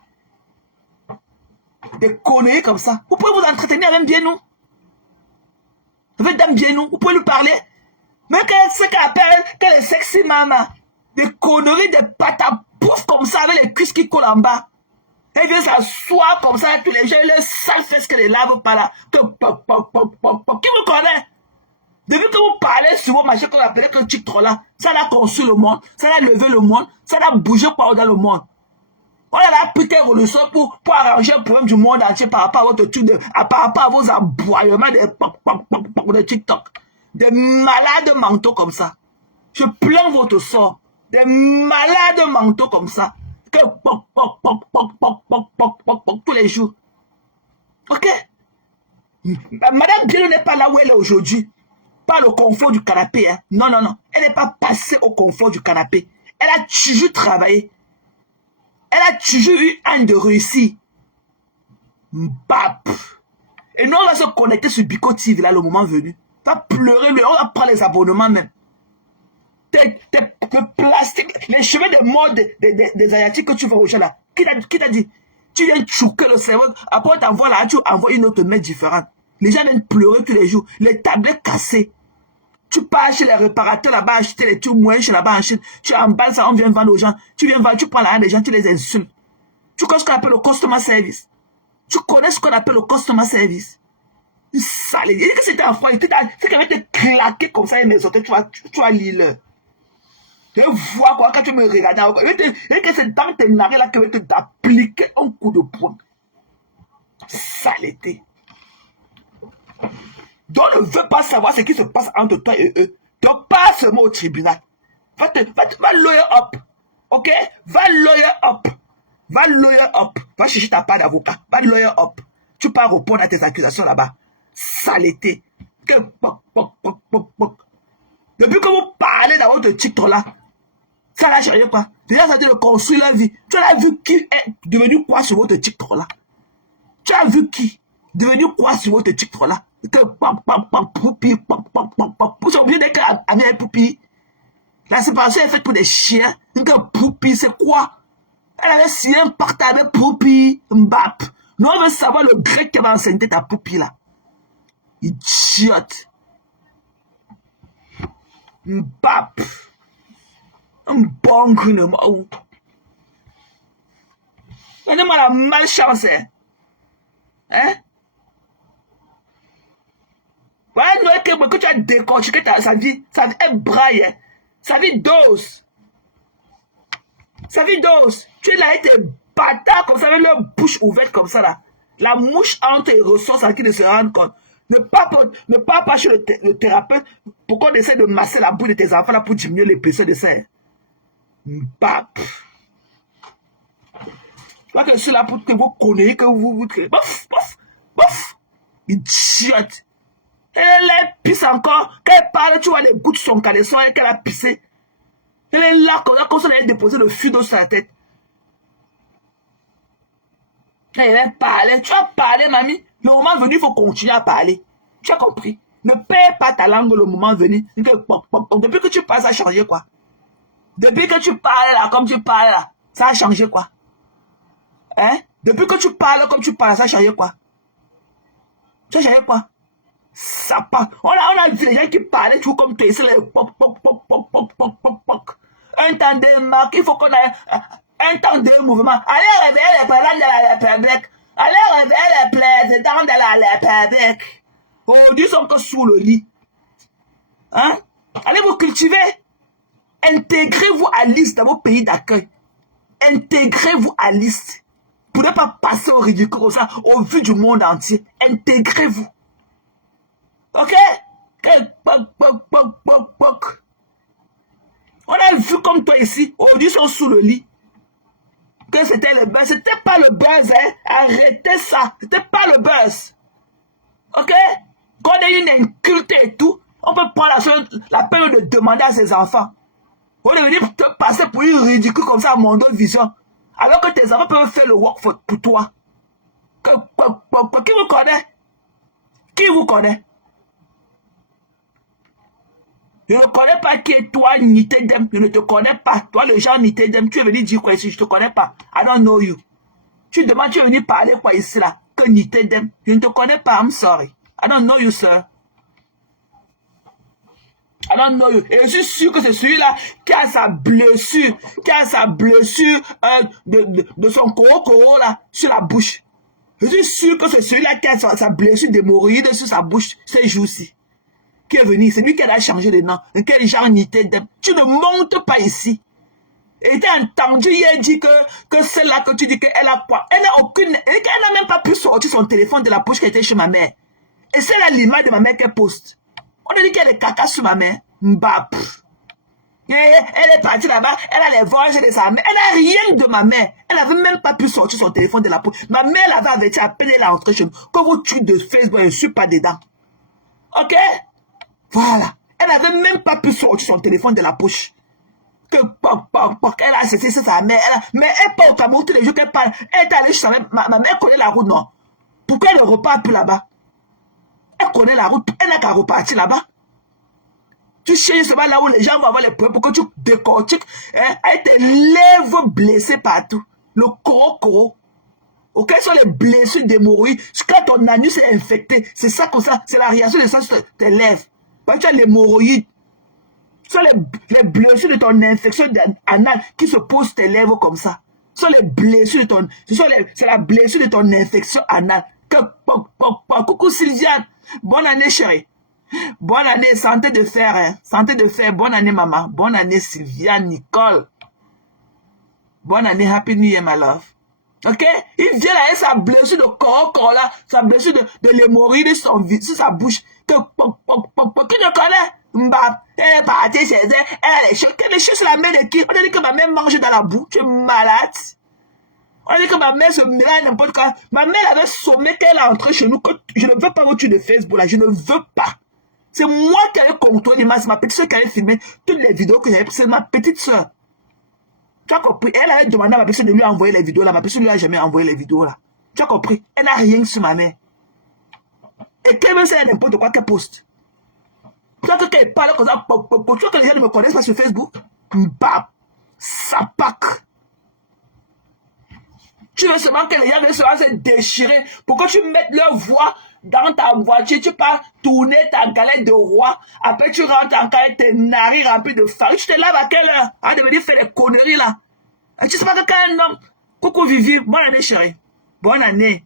Des conneries comme ça. Vous pouvez vous entretenir avec bien nous. Avec dame bien nous. Vous pouvez lui parler. Mais ce qu'elle appelle qu'elle est sexy maman. Des conneries, des patapouf comme ça avec les cuisses qui collent en bas. Elle vient s'asseoir comme ça tous les gens. Les sales fesses qu'elle ne lave pas là. Qui vous connaît? Depuis que vous parlez sur vos machins qu'on appelle que TikTok là, ça a construit le monde, ça a levé le monde, ça a bougé par dans le monde. On a la putain révolution pour arranger le problème du monde entier par rapport à votre truc, par rapport à vos aboiements de TikTok. Des malades mentaux comme ça. Je plains votre sort. Des malades mentaux comme ça. Que tous les jours. Ok? Madame Bielou n'est pas là où elle est aujourd'hui. Pas le confort du canapé. Hein. Non. Elle n'est pas passée au confort du canapé. Elle a toujours travaillé. Elle a toujours eu un de réussir. Bap. Et nous, on va se connecter sur Biko TV, là, le moment venu. On va pleurer, on va prendre les abonnements même. Le plastique, les cheveux de mode des Asiatiques que tu vois aux gens là. Qui t'a dit? Tu viens chouquer le cerveau. Après, on t'envoie là, tu envoies une autre mec différente. Les gens viennent pleurer tous les jours. Les tablettes cassées. Tu pars chez les réparateurs là-bas, acheter les trucs moins chez là-bas en Chine. Tu emballes ça, on vient vendre aux gens. Tu viens vendre, tu prends l'argent des gens, tu les insultes. Tu connais ce qu'on appelle le customer service. Tu connais ce qu'on appelle le customer service. Sale. Il dit que c'était un froid. C'est qu'elle va te claquer comme ça et mes autres, tu vas lire. Je vois quoi quand tu me regardes. Et que c'est dans tes narines là qu'elle va t'appliquer un coup de poing. Saleté. Donc ne veut pas savoir ce qui se passe entre toi et eux. Donc passe le mot au tribunal. Va lawyer up. Ok? Va lawyer up. Va lawyer up. Va chercher ta part d'avocat. Va lawyer up. Tu peux répondre à tes accusations là-bas. Saleté. Depuis que vous parlez dans votre titre là, ça n'a changé quoi? Déjà, ça a été de construire la vie. Tu as vu qui est devenu quoi sur votre titre là? Tu as vu qui? Devenu quoi sur votre titre là? Poupi. Vous êtes obligé d'être ami avec Poupi. La séparation est faite pour des chiens. Poupi, c'est quoi? Elle avait signé un pacte avec Poupi. Mbap. Nous, on veut savoir le grec qui va enseigner ta Poupi là. Idiote. Mbap. Un bon gouvernement. Donnez-moi la malchance. Hein? Voilà, que tu as décortiqué sa vie est braille. Hein? Sa vie dose. Sa vie dose. Tu es là avec tes bâtards comme ça, avec leur bouche ouverte comme ça là. La mouche entre et ressort sans qu'ils ne se rendent compte. Ne pas chez le thérapeute pour qu'on essaie de masser la bouche de tes enfants là pour diminuer les pressions de sang. Mbap. Je crois que je suis là pour que vous connaissiez, que vous... Bof. Idiote. Elle pisse encore. Quand elle parle, tu vois les gouttes de son caleçon et qu'elle a pissé. Elle est là, comme ça, elle a déposé le fût d'eau sur la tête. Elle va parler. Tu as parlé, mamie. Le moment venu, il faut continuer à parler. Tu as compris? Ne perds pas ta langue le moment venu. Depuis que tu parles, ça a changé quoi? Depuis que tu parles là, comme tu parles là, ça a changé quoi? Hein? Depuis que tu parles comme tu parles, ça a changé quoi? Ça a changé quoi? Ça part. On a vu les gens qui parlaient tout comme toi. C'est les un temps de marque, il faut qu'on ait un temps de mouvement. Allez réveiller les parents de la République. Allez réveiller les présidents de la République. Aujourd'hui, ils sont que sous le lit. Hein? Allez vous cultiver. Intégrez-vous à liste dans vos pays d'accueil. Intégrez-vous à liste. Pour ne pas passer au ridicule comme ça, au vu du monde entier. Intégrez-vous. Ok? On a vu comme toi ici, aujourd'hui ils sont sous le lit. Que c'était le buzz. C'était pas le buzz, hein? Arrêtez ça. C'était pas le buzz. Ok? Quand on a une inculte et tout, on peut prendre la peine de demander à ses enfants. On est venu te passer pour une ridicule comme ça à Mondo Vision. Alors que tes enfants peuvent faire le work pour toi. Qui vous connaît? Qui vous connaît? Je ne connais pas qui est toi, Nitedem. Je ne te connais pas. Toi, le genre Nitedem, tu es venu dire quoi ici? Je ne te connais pas. I don't know you. Tu demandes, tu es venu parler quoi ici là? Que Nitedem. Je ne te connais pas. I'm sorry. I don't know you, sir. I don't know you. Et je suis sûr que c'est celui-là qui a sa blessure, de son coro là, sur la bouche. Je suis sûr que c'est celui-là qui a sa blessure d'hémorroïde sur sa bouche ces jours-ci. Qui est venu, c'est lui qui a changé de nom. Quel genre Nitedem. Tu ne montes pas ici. Et tu as entendu hier dire que celle-là que tu dis qu'elle a quoi? Elle n'a même pas pu sortir son téléphone de la poche qui était chez ma mère. Et c'est là l'image de ma mère qu'elle poste. On a dit qu'elle est caca sur ma mère. Mbap. Elle est partie là-bas, elle a les voyages de sa mère. Elle n'a rien de ma mère. Elle n'avait même pas pu sortir son téléphone de la poche. Ma mère l'avait averti à peine elle est entrée chez nous. Quand vous tuez de Facebook, je ne suis pas dedans. Ok? Voilà. Elle n'avait même pas pu sortir son téléphone de la poche. Elle a cessé sa mère. Mais elle part au Cameroun tous les jours qu'elle parle. Elle est allée chez sa mère. Ma mère connaît la route, non? Pourquoi elle ne repart plus là-bas? Elle connaît la route. Elle n'a qu'à repartir là-bas. Tu cherches seulement là où les gens vont avoir les preuves pour que tu décortiques. Hein, avec tes lèvres blessées partout. Le coro. Ok, sont les blessures d'hémorroïdes. Quand ton anus est infecté, c'est ça comme ça. C'est la réaction de ça sur tes lèvres. Parce que tu as l'hémorroïde. Ce sont les blessures de ton infection anale qui se posent tes lèvres comme ça. Ce sont les blessures de ton... C'est la blessure de ton infection anale. Coucou Sylviane. Bonne année chérie. Bonne année, santé de fer. Hein. Santé de fer. Bonne année maman. Bonne année Sylviane, Nicole. Bonne année, Happy New Year my love. Ok? Il vient là avec sa blessure de corps là, sa blessure de l'hémorroïde sur sa bouche. Qui ne connaît? Mbap, elle est partie chez elle, elle a les choses. Les choses sur la main de qui? On a dit que ma mère mange dans la boue. Tu es malade. On a dit que ma mère se mélange n'importe quoi. Ma mère avait sommé qu'elle est entrée chez nous. Que je ne veux pas vous tuer de Facebook là. Je ne veux pas. C'est moi qui ai contrôlé l'image. C'est ma petite soeur qui avait filmé toutes les vidéos que j'avais prises. C'est ma petite soeur. Tu as compris? Elle avait demandé à ma personne de lui envoyer les vidéos là. Ma personne ne lui a jamais envoyé les vidéos là. Tu as compris? Elle n'a rien sur ma mère. Et qu'elle me sait n'importe quoi qu'elle poste. Tu vois que qu'elle parle comme ça. Tu vois que les gens ne me connaissent pas sur Facebook? Mbap. Sapak. Tu veux seulement que les gens veulent seulement se déchirer. Pourquoi tu mets leur voix dans ta voiture? Tu pars tourner ta galette de roi. Après, tu rentres en avec tes narines remplies de farine. Tu te laves à quelle heure? À devenir faire des conneries là. Et tu sais pas que quand un homme. Coucou Vivi, bonne année chérie. Bonne année.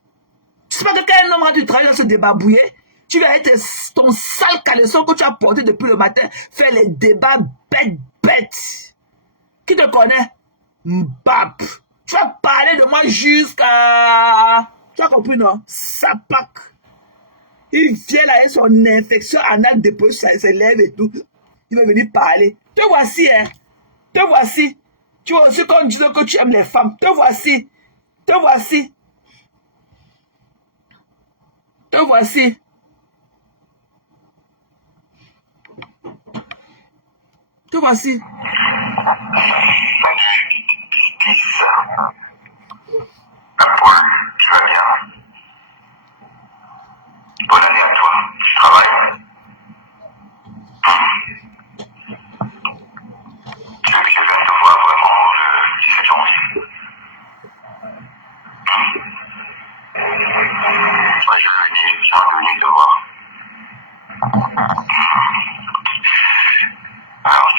Tu sais pas que quand un homme rentre du travail dans se débabouiller, tu vas avec ton sale caleçon que tu as porté depuis le matin faire les débats bêtes. Qui te connaît? Mbap. Tu vas parler de moi jusqu'à... Tu as compris, non? Sapak. Il vient là avec son infection anale déposée sur ses lèvres et tout. Il va venir parler. Te voici, hein. Te voici. Tu vois aussi qu'on dit que tu aimes les femmes. Te voici. Te voici. Te voici. Te voici. Paul, tu vas bien? Bonne année à toi, tu travailles? Tu veux que je vienne te voir vraiment le 17 janvier? Ouais, je vais venir te voir. Alors,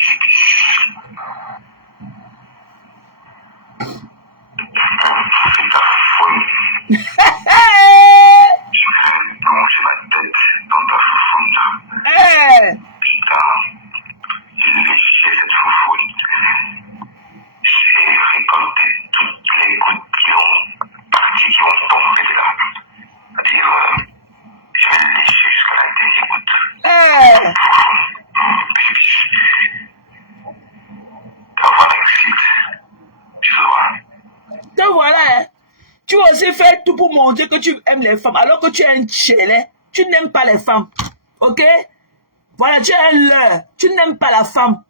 c'est ta faute. Je vais plonger ma tête dans ta foufoune. Putain, j'ai léché cette foufoune. J'ai récolté toutes les gouttes qui ont parti, qui ont tombé de là. C'est-à-dire, je vais le lécher jusqu'à la dernière goutte. Enfin, l'excite. Tu vois. Te voilà, hein. Tu as aussi fait tout pour montrer que tu aimes les femmes, alors que tu es un tchelé. Tu n'aimes pas les femmes. Ok? Voilà, tu es un leurre. Tu n'aimes pas la femme.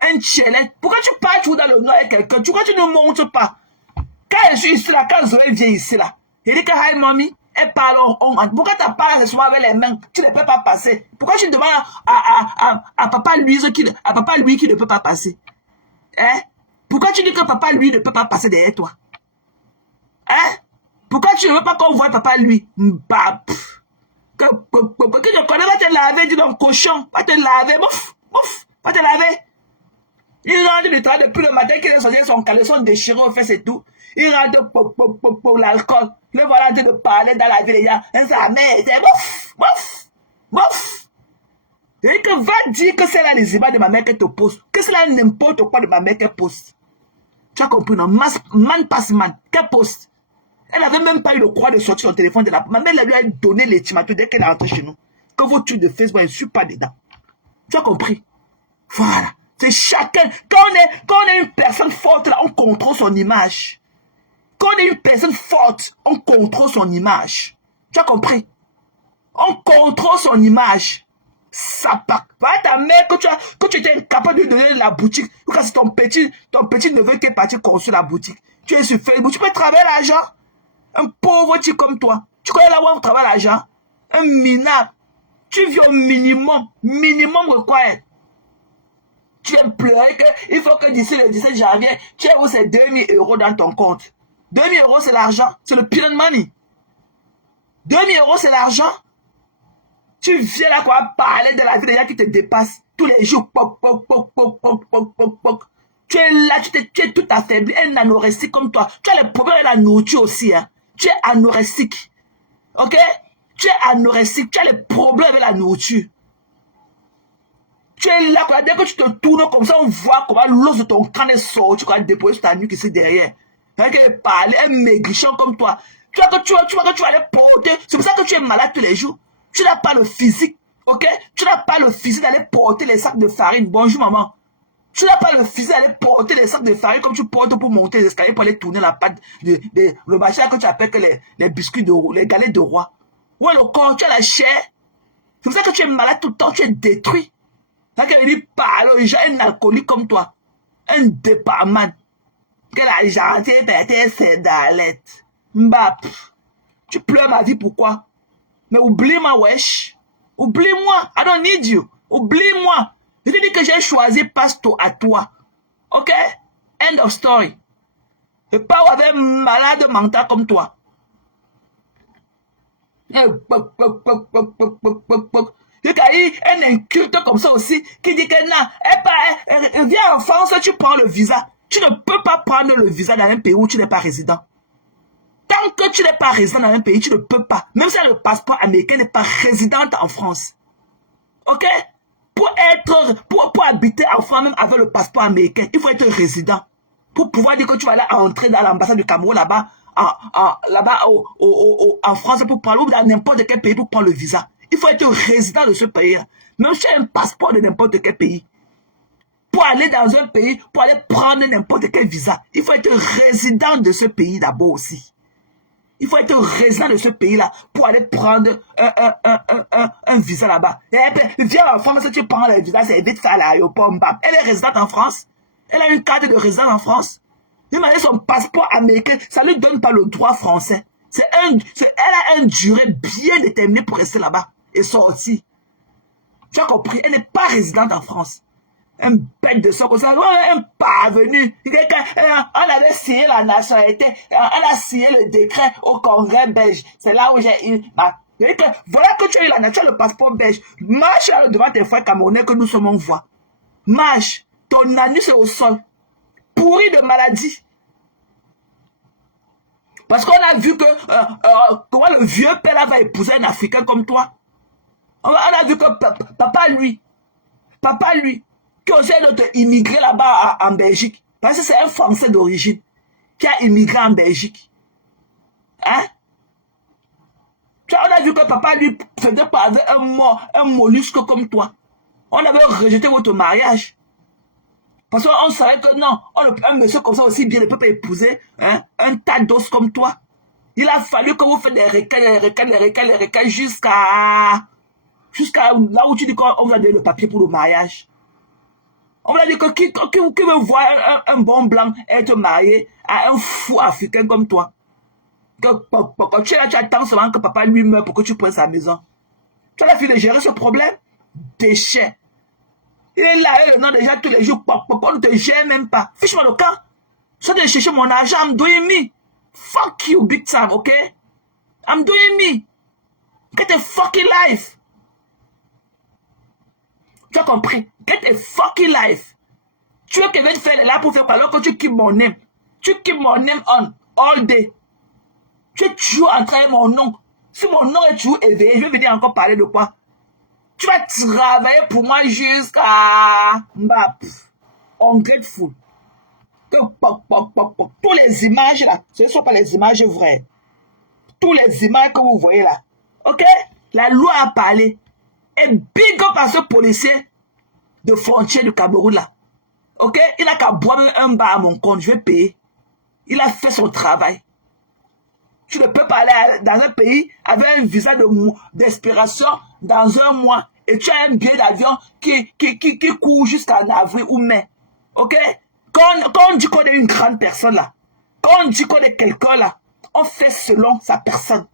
Un tchelé. Pourquoi tu parles toujours dans le noir avec quelqu'un? Pourquoi tu ne montres pas? Quand je suis ici là, quand Zoé vient ici là, il dit que hi mommy, elle parle pourquoi tu parles souvent avec les mains? Tu ne peux pas passer. Pourquoi tu demandes à papa Louis qui ne peut pas passer? Hein? Pourquoi tu dis que papa lui ne peut pas passer derrière toi? Hein? Pourquoi tu ne veux pas qu'on voit papa lui? Mbap. Que je connais, va te laver, dis donc cochon. Va te laver, mouf, va te laver. Il rentre du travail depuis le matin qu'il est sorti son caleçon déchiré aux fesses et tout. Il rentre pour l'alcool. Le voilà en train de parler dans la vie, les gars. Sa mère était mouf. Et que va dire que c'est là les images de ma mère qu'elle te pose. Que c'est là n'importe quoi de ma mère qu'elle pose. Tu as compris, non? Man passe man. Qu'elle poste. Elle n'avait même pas eu le droit de sortir son téléphone de la... Ma mère lui a donné l'ultimatum dès qu'elle est rentrée chez nous. Que vos trucs de Facebook, je ne suis pas dedans. Tu as compris? Voilà. C'est chacun. Quand on est une personne forte, là, on contrôle son image. Quand on est une personne forte, on contrôle son image. Tu as compris? On contrôle son image. Ça part. Voilà ta mère que tu étais incapable de lui donner la boutique. Parce que c'est ton petit neveu qui est parti construire la boutique. Tu es sur Facebook. Tu peux travailler l'argent. Un pauvre type comme toi. Tu connais là où on travaille l'argent? Un minable. Tu vis au minimum. Minimum required. Tu viens pleurer qu'il faut que d'ici le 17 janvier, tu aies où ces 2000 € dans ton compte. 2000 € c'est l'argent. C'est le pyramid money. 2000 € c'est l'argent. Tu viens là quoi parler de la vie des gens qui te dépassent. Tous les jours. Tu es là, tu es tout affaibli. Un anorexique comme toi. Tu as les problèmes de la nourriture aussi. Hein. Tu es anorexique. Ok? Tu es anorexique. Tu as les problèmes avec la nourriture. Tu es là, dès que tu te tournes comme ça, on voit comment l'os de ton crâne est sorti, tu vas déposer sur ta nuque ici derrière. Avec parler, un maigrichon comme toi. Tu vois que tu vas aller porter. C'est pour ça que tu es malade tous les jours. Tu n'as pas le physique, ok? Tu n'as pas le physique d'aller porter les sacs de farine. Bonjour maman. Tu n'as pas le physique d'aller porter les sacs de farine comme tu portes pour monter les escaliers pour aller tourner la pâte le machin que tu appelles que les biscuits de roi, les galettes de roi. Ouais, le corps, tu as la chair. C'est pour ça que tu es malade tout le temps, tu es détruit. C'est ça qu'elle dit parle aux gens, un alcoolique comme toi. Un département. Que la gentille pète ses dalettes. Mbap. Tu pleures ma vie, pourquoi? Mais oublie-moi, wesh. Oublie-moi. I don't need you. Oublie-moi. Je te dis que j'ai choisi Pasto à toi. Ok? End of story. Je pas avec un malade mental comme toi. Il y a un inculte comme ça aussi qui dit que non, viens en France, tu prends le visa. Tu ne peux pas prendre le visa dans un pays où tu n'es pas résident. Tant que tu n'es pas résident dans un pays, tu ne peux pas. Même si le passeport américain n'est pas résidente en France. Ok? Pour habiter en France, même avec le passeport américain, il faut être résident. Pour pouvoir dire que tu vas aller entrer dans l'ambassade du Cameroun là-bas, en France, pour prendre, ou dans n'importe quel pays pour prendre le visa. Il faut être résident de ce pays. Même si tu as un passeport de n'importe quel pays. Pour aller dans un pays, pour aller prendre n'importe quel visa, il faut être résident de ce pays d'abord aussi. Il faut être résident de ce pays-là pour aller prendre un visa là-bas. Viens en France, si tu prends le visa, c'est vite fait à l'aéroport. Elle est résidente en France. Elle a une carte de résident en France. Il m'a dit son passeport américain, ça ne lui donne pas le droit français. Elle a une durée bien déterminée pour rester là-bas et sortir. Tu as compris? Elle n'est pas résidente en France. Un bête de ça comme ça, un parvenu. On avait signé la nationalité, on a signé le décret au Congrès belge. C'est là où j'ai eu voilà que tu as eu la nature, le passeport belge. Marche devant tes frères camerounais que nous sommes en voie. Marche, ton anus est au sol. Pourri de maladie. Parce qu'on a vu que comment le vieux père là va épouser un Africain comme toi. On a vu que papa lui, qui essaie de te immigrer là-bas en Belgique. Parce que c'est un Français d'origine qui a immigré en Belgique. Hein? On a vu que papa lui faisait pas avec un mollusque comme toi. On avait rejeté votre mariage. Parce qu'on savait que non, un monsieur comme ça aussi bien ne peut pas épouser un tas d'os comme toi. Il a fallu que vous faites des récals jusqu'à là où tu dis qu'on va donner le papier pour le mariage. On va dire que qui veut voir un bon blanc être marié à un fou africain comme toi. Quand tu es là, tu attends seulement que papa lui meure pour que tu prennes sa maison. Tu as la fille de gérer ce problème? Déchet. Il est là, il est déjà tous les jours. On ne te gère même pas. Fiche-moi le camp. Je vais chercher mon argent. I'm doing me. Fuck you, big time, ok? I'm doing me. Get a fucking life. Tu as compris? Get a fucking life. Tu veux que je vienne faire là pour faire quoi? Alors que tu keep mon name. Tu keep mon name on all day. Tu es toujours en train de mon nom. Si mon nom est toujours éveillé, je vais venir encore parler de quoi? Tu vas travailler pour moi jusqu'à... ungrateful. Tous les images là, ce ne sont pas les images vraies. Tous les images que vous voyez là. Ok? La loi a parlé. Et big up à ce policier de frontière du Cameroun là. Ok? Il n'a qu'à boire un bar à mon compte, je vais payer. Il a fait son travail. Tu ne peux pas aller dans un pays avec un visa d'expiration dans un mois et tu as un billet d'avion qui court jusqu'en avril ou mai. Ok? Quand on dit qu'on est une grande personne là, quand on dit qu'on est quelqu'un là, on fait selon sa personne.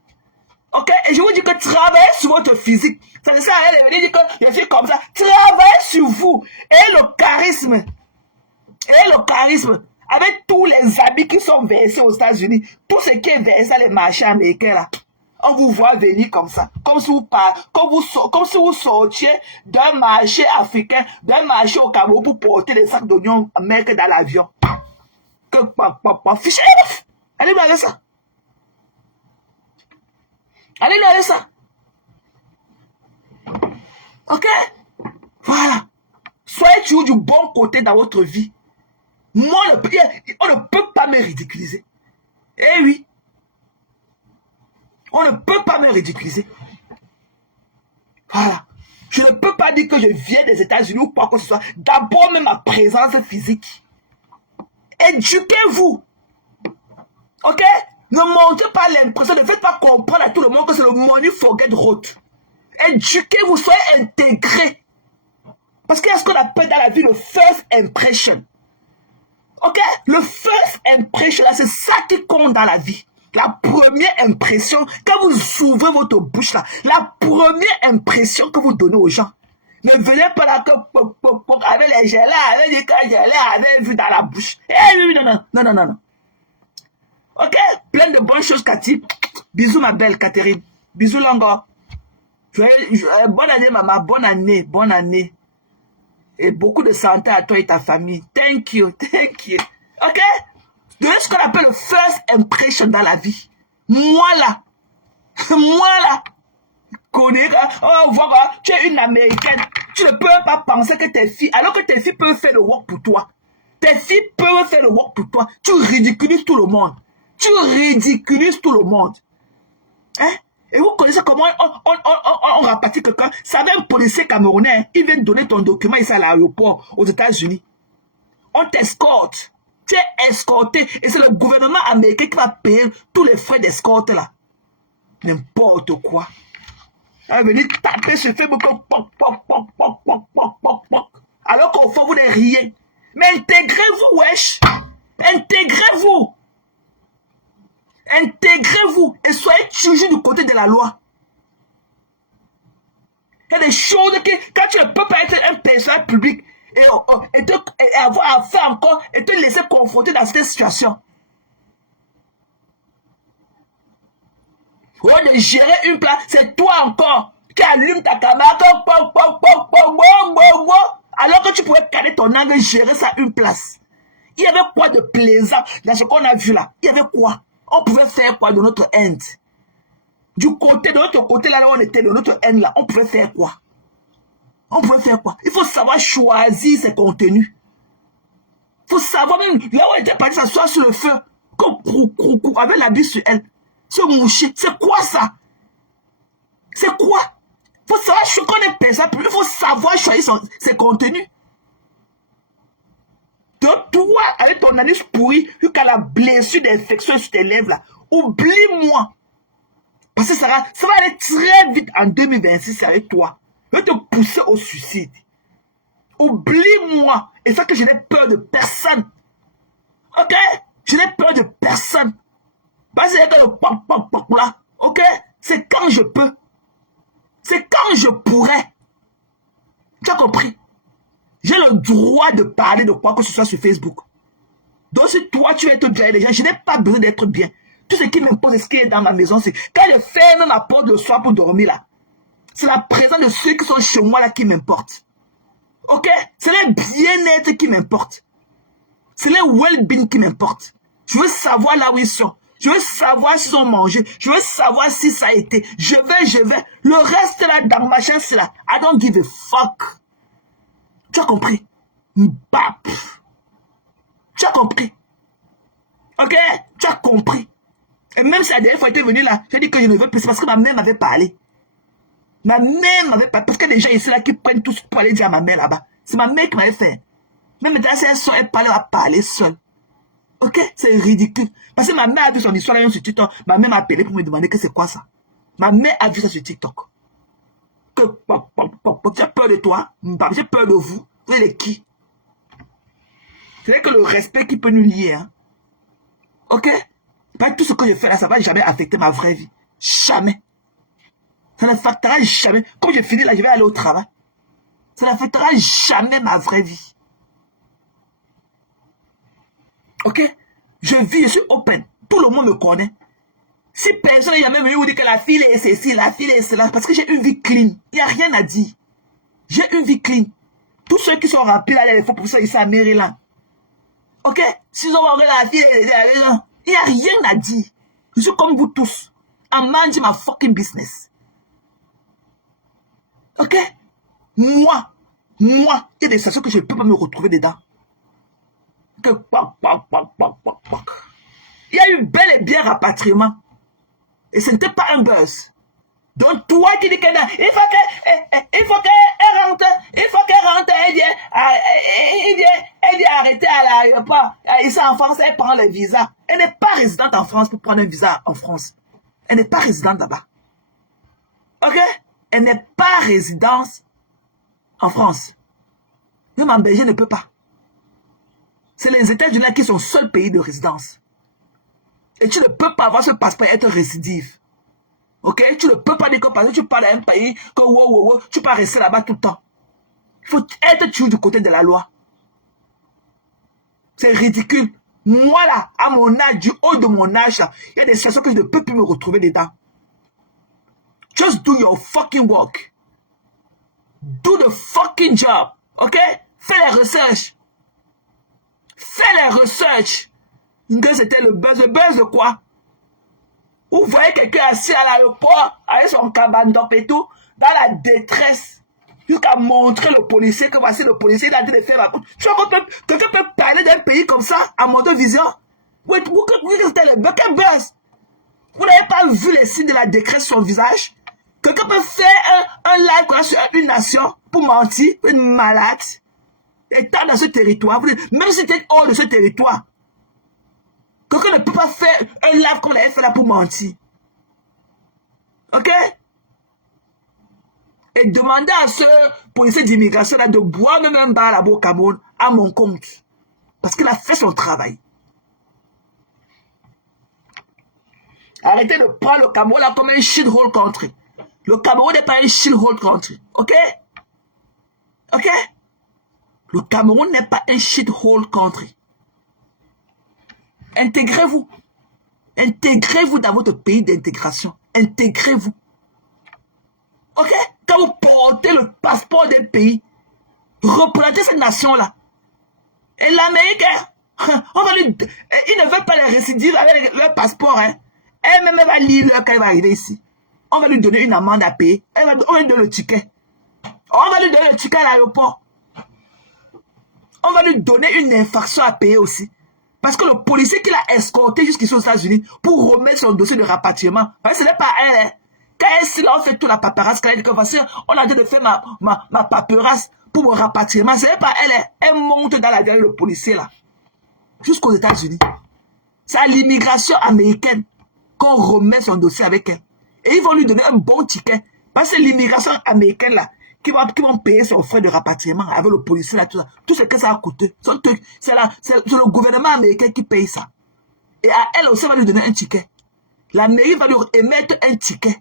Ok? Et je vous dis que travaillez sur votre physique. Ça ne sert à rien de venir dire que je suis comme ça. Travaillez sur vous. Et le charisme. Avec tous les habits qui sont versés aux États-Unis, tout ce qui est versé dans les marchés américains là, on vous voit venir comme ça, comme si vous sortiez d'un marché africain, d'un marché au Cameroun pour porter des sacs d'oignons américains dans l'avion. Fichez, allez regarder ça. Allez regarder ça. Ok? Voilà. Soyez toujours du bon côté dans votre vie. Moi, on ne peut pas me ridiculiser. Eh oui. On ne peut pas me ridiculiser. Voilà. Je ne peux pas dire que je viens des États-Unis ou quoi que ce soit. D'abord, même ma présence physique. Éduquez-vous. Ok? Ne montrez pas l'impression, ne faites pas comprendre à tout le monde que c'est le money forget road. Éduquez-vous, soyez intégrés. Parce qu'il y a ce qu'on appelle dans la vie le first impression. Ok? Le first impression, c'est ça qui compte dans la vie. La première impression, quand vous ouvrez votre bouche là, la première impression que vous donnez aux gens. Ne venez pas là que avec les gelés, avec les gelés, avec vu dans la bouche. Eh oui, non. Ok? Plein de bonnes choses, Cathy. Bisous, ma belle Catherine. Bisous, Longo. Bonne année, maman. Bonne année. Et beaucoup de santé à toi et ta famille. Thank you. Ok? De ce qu'on appelle le first impression dans la vie. Moi là, connais, oh, voilà, tu es une Américaine. Tu ne peux pas penser que tes filles, alors que tes filles peuvent faire le work pour toi. Tes filles peuvent faire le work pour toi. Tu ridiculises tout le monde. Hein? Et vous connaissez comment on rapatrie quelqu'un. Ça va un policier camerounais. Il vient donner ton document ici à l'aéroport aux États-Unis. On t'escorte. Tu es escorté. Et c'est le gouvernement américain qui va payer tous les frais d'escorte là. N'importe quoi. Elle va venir taper sur Facebook. Alors qu'au fond, vous n'êtes rien. Mais intégrez-vous, wesh. Intégrez-vous et soyez toujours du côté de la loi. Il y a des choses que quand tu ne peux pas être un personnage public et avoir à faire encore et te laisser confronter dans cette situation. Au lieu de gérer une place, c'est toi encore qui allume ta caméra alors que tu pourrais caler ton angle et gérer ça une place. Il y avait quoi de plaisant dans ce qu'on a vu là? Il y avait quoi? On pouvait faire quoi de notre end? De notre côté là où on était, de notre end là, on pouvait faire quoi? Il faut savoir choisir ses contenus. Il faut savoir même là où on était parti s'asseoir sur le feu, avec la bille sur elle. Se moucher, c'est quoi ça? C'est quoi? Il faut savoir qu'on est personne, il faut savoir choisir ses contenus. Donc toi, avec ton anus pourri, jusqu'à la blessure d'infection sur tes lèvres là, oublie-moi. Parce que ça va aller très vite en 2026 avec toi. Je vais te pousser au suicide. Oublie-moi. Et ça que je n'ai peur de personne. Ok? Je n'ai peur de personne. Parce que le là. Ok? C'est quand je peux. C'est quand je pourrais. Tu as compris? J'ai le droit de parler de quoi que ce soit sur Facebook. Donc si toi tu veux être bien les gens, je n'ai pas besoin d'être bien. Tout ce qui m'impose et ce qui est dans ma maison, c'est quand je ferme ma porte le soir pour dormir là. C'est la présence de ceux qui sont chez moi là qui m'importe. Ok? C'est le bien-être qui m'importe. C'est le well-being qui m'importe. Je veux savoir là où ils sont. Je veux savoir s'ils ont mangé. Je veux savoir si ça a été. Je vais. Le reste là dans ma chaîne, c'est là. I don't give a fuck. Tu as compris? Bap. Tu as compris? Ok? Tu as compris? Et même si la dernière fois elle était venue là, j'ai dit que je ne veux plus. C'est parce que ma mère m'avait parlé. Ma mère m'avait parlé. Parce que les gens ici là qui prennent tout pour aller dire à ma mère là-bas. C'est ma mère qui m'avait fait. Même maintenant, si elle parlait, elle va parler seule. Ok? C'est ridicule. Parce que ma mère a vu son histoire là sur TikTok. Ma mère m'a appelé pour me demander que c'est quoi ça. Ma mère a vu ça sur TikTok. Que j'ai peur de toi. J'ai peur de vous. Vous êtes qui? C'est que le respect qui peut nous lier. Hein? Ok? Pas tout ce que je fais là, ça ne va jamais affecter ma vraie vie. Jamais. Ça n'affectera jamais. Comme je finis là, je vais aller au travail. Ça n'affectera jamais ma vraie vie. Ok? Je suis open. Tout le monde me connaît. Si personne n'est jamais venu vous dire que la fille est ceci, la fille est cela, parce que j'ai une vie clean. Il n'y a rien à dire. J'ai une vie clean. Tous ceux qui sont remplis là, il faut pour ça, ils sont à Maryland. Ok? S'ils ont regardé la fille, il n'y a rien à dire. Je suis comme vous tous. I'm minding my fucking business. Ok? Moi, il y a des situations que je ne peux pas me retrouver dedans. Il Il y a eu bel et bien rapatriement. Et ce n'était pas un buzz. Donc toi qui dis qu'il faut qu'elle rentre, elle vient arrêter à l'aéroport. Ici en France, elle prend le visa. Elle n'est pas résidente en France pour prendre un visa en France. Elle n'est pas résidente là-bas. Ok? Elle n'est pas résidente en France. Même en Belgique, ne peut pas. C'est les États-Unis qui sont le seul pays de résidence. Et tu ne peux pas avoir ce passeport et être récidive. Ok? Tu ne peux pas dire que parce que tu pars d'un pays, que tu peux rester là-bas tout le temps. Il faut être toujours du côté de la loi. C'est ridicule. Moi là, à mon âge, du haut de mon âge, là, il y a des situations que je ne peux plus me retrouver dedans. Just do your fucking work. Do the fucking job. Ok? Fais les recherches. Fais les recherches. Que c'était le buzz. Le buzz de quoi? Vous voyez quelqu'un assis à l'aéroport avec son cabane-top et tout, dans la détresse, jusqu'à montrer le policier que voici le policier, il a dit de faire ma coute. Quelqu'un peut parler d'un pays comme ça, à motovision? Oui, c'était le buzz. Vous n'avez pas vu les signes de la détresse sur son visage? Quelqu'un peut faire un live sur une nation pour mentir, une malade, étant dans ce territoire, même si c'était hors de ce territoire. Quelqu'un ne peut pas faire un live comme il avait fait là pour mentir. Ok? Et demander à ce policier d'immigration là de boire même un bar là-bas au Cameroun à mon compte. Parce qu'il a fait son travail. Arrêtez de prendre le Cameroun là comme un shithole country. Le Cameroun n'est pas un shithole country. Ok? Ok? Le Cameroun n'est pas un shithole country. Intégrez-vous. Intégrez-vous dans votre pays d'intégration. Intégrez-vous. Ok? Quand vous portez le passeport d'un pays, représentez cette nation-là. Et l'Amérique, on va lui... Ils ne veulent pas les récidives avec leur passeport. Hein. Elle-même va lire quand elle va arriver ici. On va lui donner une amende à payer. On va lui donner le ticket. On va lui donner le ticket à l'aéroport. On va lui donner une infraction à payer aussi. Parce que le policier qui l'a escorté jusqu'ici aux États-Unis pour remettre son dossier de rapatriement, ce n'est pas elle. Hein. Quand elle a fait toute la paperasse, quand elle dit que voici, on a dit de faire ma paperasse pour mon rapatriement, ce n'est pas elle. Hein. Elle monte dans la derrière le policier là, jusqu'aux États-Unis. C'est à l'immigration américaine qu'on remet son dossier avec elle. Et ils vont lui donner un bon ticket. Parce que c'est l'immigration américaine là qui vont payer son frais de rapatriement avec le policier là, tout ça. Tout ce que ça a coûté. C'est le gouvernement américain qui paye ça. Et à elle aussi, on va lui donner un ticket. La mairie va lui émettre un ticket.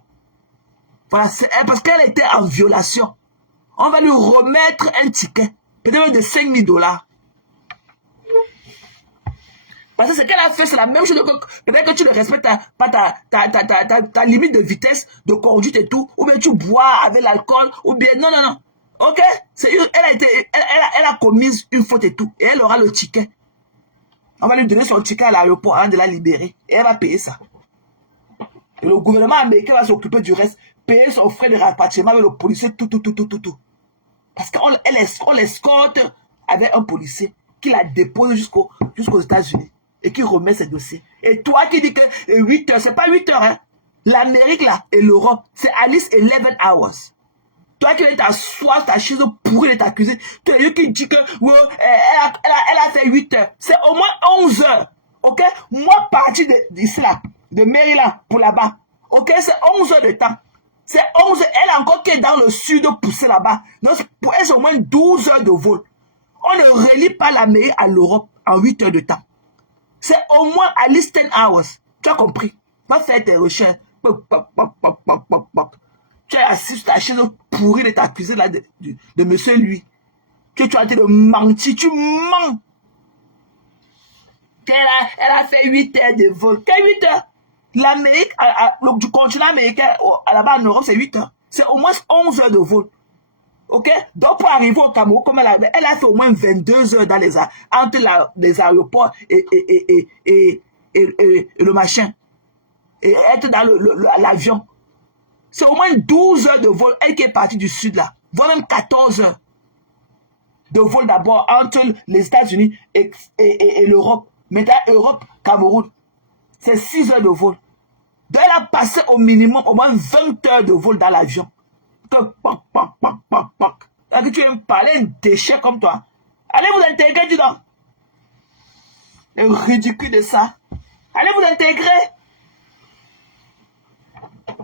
Voilà, parce qu'elle était en violation. On va lui remettre un ticket. Peut-être de $5,000. Parce que ce qu'elle a fait, c'est la même chose. Peut-être que tu ne respectes pas ta limite de vitesse, de conduite et tout. Ou bien tu bois avec l'alcool. Ou bien, non. Ok? Elle a commis une faute et tout. Et elle aura le ticket. On va lui donner son ticket à l'aéroport avant de la libérer. Et elle va payer ça. Et le gouvernement américain va s'occuper du reste. Payer son frais de rapatriement avec le policier, tout. Parce qu'on l'escorte avec un policier qui la dépose jusqu'aux États-Unis. Et qui remet ses dossiers. Et toi qui dis que 8 heures, c'est pas 8 heures, hein. L'Amérique là et l'Europe, c'est at least 11 hours. Toi qui es t'asseoir ta chaise pourrie de t'accuser, tu es qui dis que elle a fait 8 heures. C'est au moins 11 heures. Ok? Moi, parti d'ici là, de Maryland pour là-bas. Ok? C'est 11 heures de temps. C'est 11 heures. Elle encore qui est dans le sud poussée là-bas. Donc, pour elle, c'est au moins 12 heures de vol. On ne relie pas l'Amérique à l'Europe en 8 heures de temps. C'est au moins à least 10 hours. Tu as compris? Va faire tes recherches. Tu es assis sur ta chaise pourrie de t'accuser là de monsieur lui. Que tu as été de mentir. Tu mens. Elle a fait 8 heures de vol. Quelle 8 heures? L'Amérique, du continent américain, là-bas en Europe, c'est 8 heures. C'est au moins 11 heures de vol. Ok? Donc, pour arriver au Cameroun, comme elle a fait au moins 22 heures dans entre les aéroports et le machin. Et être dans l'avion. C'est au moins 12 heures de vol. Elle qui est partie du sud là. Voire même 14 heures de vol d'abord entre les États-Unis et l'Europe. Maintenant, Europe, Cameroun. c'est 6 heures de vol. Donc, elle a passé au minimum au moins 20 heures de vol dans l'avion. Que que tu veux me parler un déchet comme toi. Allez vous intégrer, dis donc. Le ridicule de ça. Allez vous intégrer.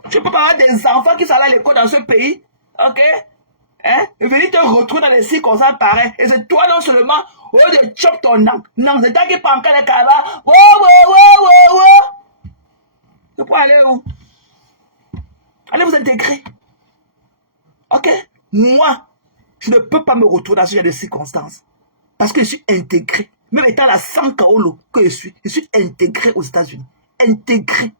Tu peux pas avoir des enfants qui sont allés à l'école dans ce pays. Ok? Hein? Et venir te retrouver dans des circonstances pareilles. Et c'est toi non seulement, au lieu de chop ton nom. Non, c'est toi qui prends encore les cavards. Wow. C'est pour aller où? Allez vous intégrer. Ok? Moi, je ne peux pas me retrouver dans ce genre de circonstances. Parce que je suis intégré. Même étant la 100 Kaolo que je suis intégré aux États-Unis. Intégré.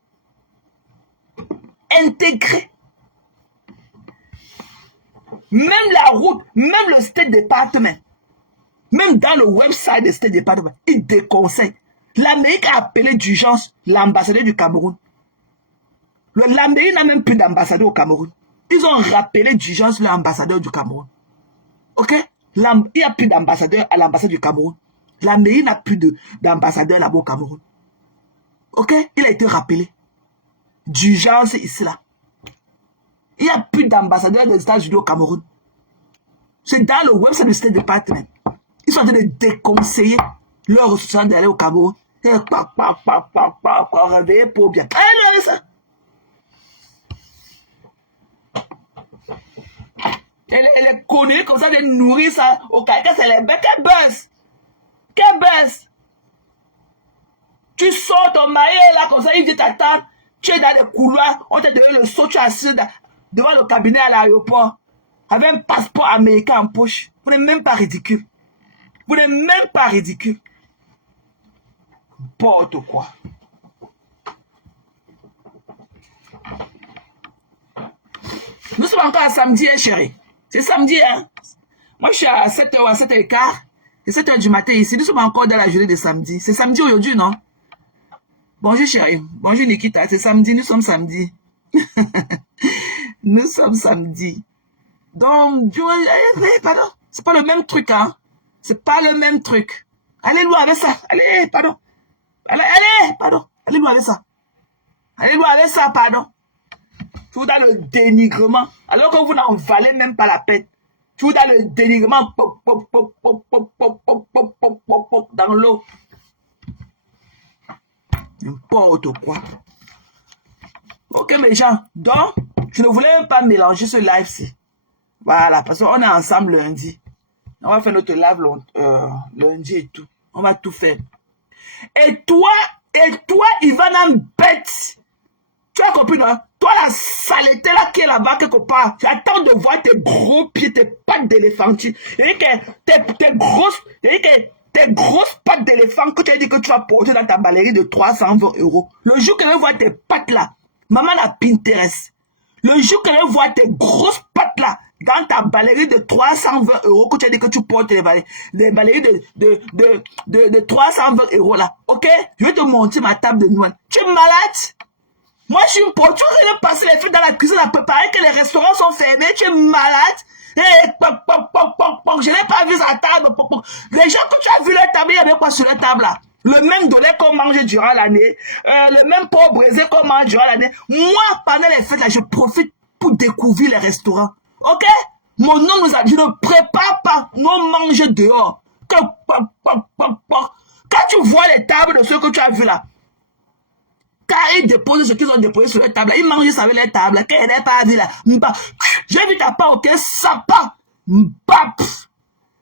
Même la route, même le State Department, même dans le website du State Department, ils déconseillent. L'Amérique a appelé d'urgence l'ambassadeur du Cameroun. L'Amérique n'a même plus d'ambassadeur au Cameroun. Ils ont rappelé d'urgence l'ambassadeur du Cameroun. Ok? Il n'y a plus d'ambassadeur à l'ambassade du Cameroun. L'Amérique n'a plus d'ambassadeur là-bas au Cameroun. Ok? Il a été rappelé. D'urgence ici là. Il n'y a plus d'ambassadeur des États-Unis au Cameroun. C'est dans le website du State Department. Ils sont en train de déconseiller leurs ressortissants d'aller au Cameroun. Et réveiller pour bien. Allez, ça. Elle est connue comme ça de nourrir ça au Caïka, c'est les bêtes. Quelle baisse. Tu sors ton mari là comme ça, il dit t'attendre. Tu es dans les couloirs, on t'a donné le saut, tu es assis devant le cabinet à l'aéroport avec un passeport américain en poche. Vous n'êtes même pas ridicule. N'importe quoi. Nous sommes encore à samedi, hein, chérie. C'est samedi, hein. Moi, je suis à 7h ou à 7h15. Et 7h du matin ici. Nous sommes encore dans la journée de samedi. C'est samedi aujourd'hui, non? Bonjour, chérie. Bonjour, Nikita. C'est samedi. Nous sommes samedi. Nous sommes samedi. Donc, pardon. C'est pas le même truc, hein. C'est pas le même truc. Allez loin avec ça. Allez, pardon. Allez, pardon. Allez loin avec ça. Pardon. Tout dans le dénigrement, alors que vous n'en valez même pas la peine. Tout dans le dénigrement, dans l'eau. N'importe quoi. Ok, mes gens. Donc, je ne voulais pas mélanger ce live-ci. Voilà, parce qu'on est ensemble lundi. On va faire notre live lundi et tout. On va tout faire. Et toi, Ivana bête. Tu as compris, non? Toi, la saleté là qui est là-bas quelque part, j'attends de voir tes gros pieds, tes pattes d'éléphantine. Et tes grosses pattes d'éléphant que tu as dit que tu vas porter dans ta ballerine de 320 €. Le jour que je vais voir tes pattes là, maman la Pinterest. Le jour que je vais voir tes grosses pattes là, dans ta ballerine de 320 € que tu as dit que tu portes les ballerines de 320 € là. Ok? Je vais te montrer ma table de Noël. Tu es malade? Moi, je suis une porte. Tu veux passer les filles dans la cuisine à préparer que les restaurants sont fermés. Tu es malade. Je n'ai pas vu sa table. Les gens que tu as vu leur table, il y avait quoi sur leur table là? Le même dolé qu'on mange durant l'année. Le même porc braisé qu'on mange durant l'année. Moi, pendant les fêtes là, je profite pour découvrir les restaurants. Ok? Mon nom nous a dit, ne prépare pas. Nous mange dehors. Quand tu vois les tables de ceux que tu as vu là, quand ils déposent ce qu'ils ont déposé sur leur table, ils mangent ça avec leur table. Qu'elle n'est pas dit là. J'ai vu ta part, ok? Sapa.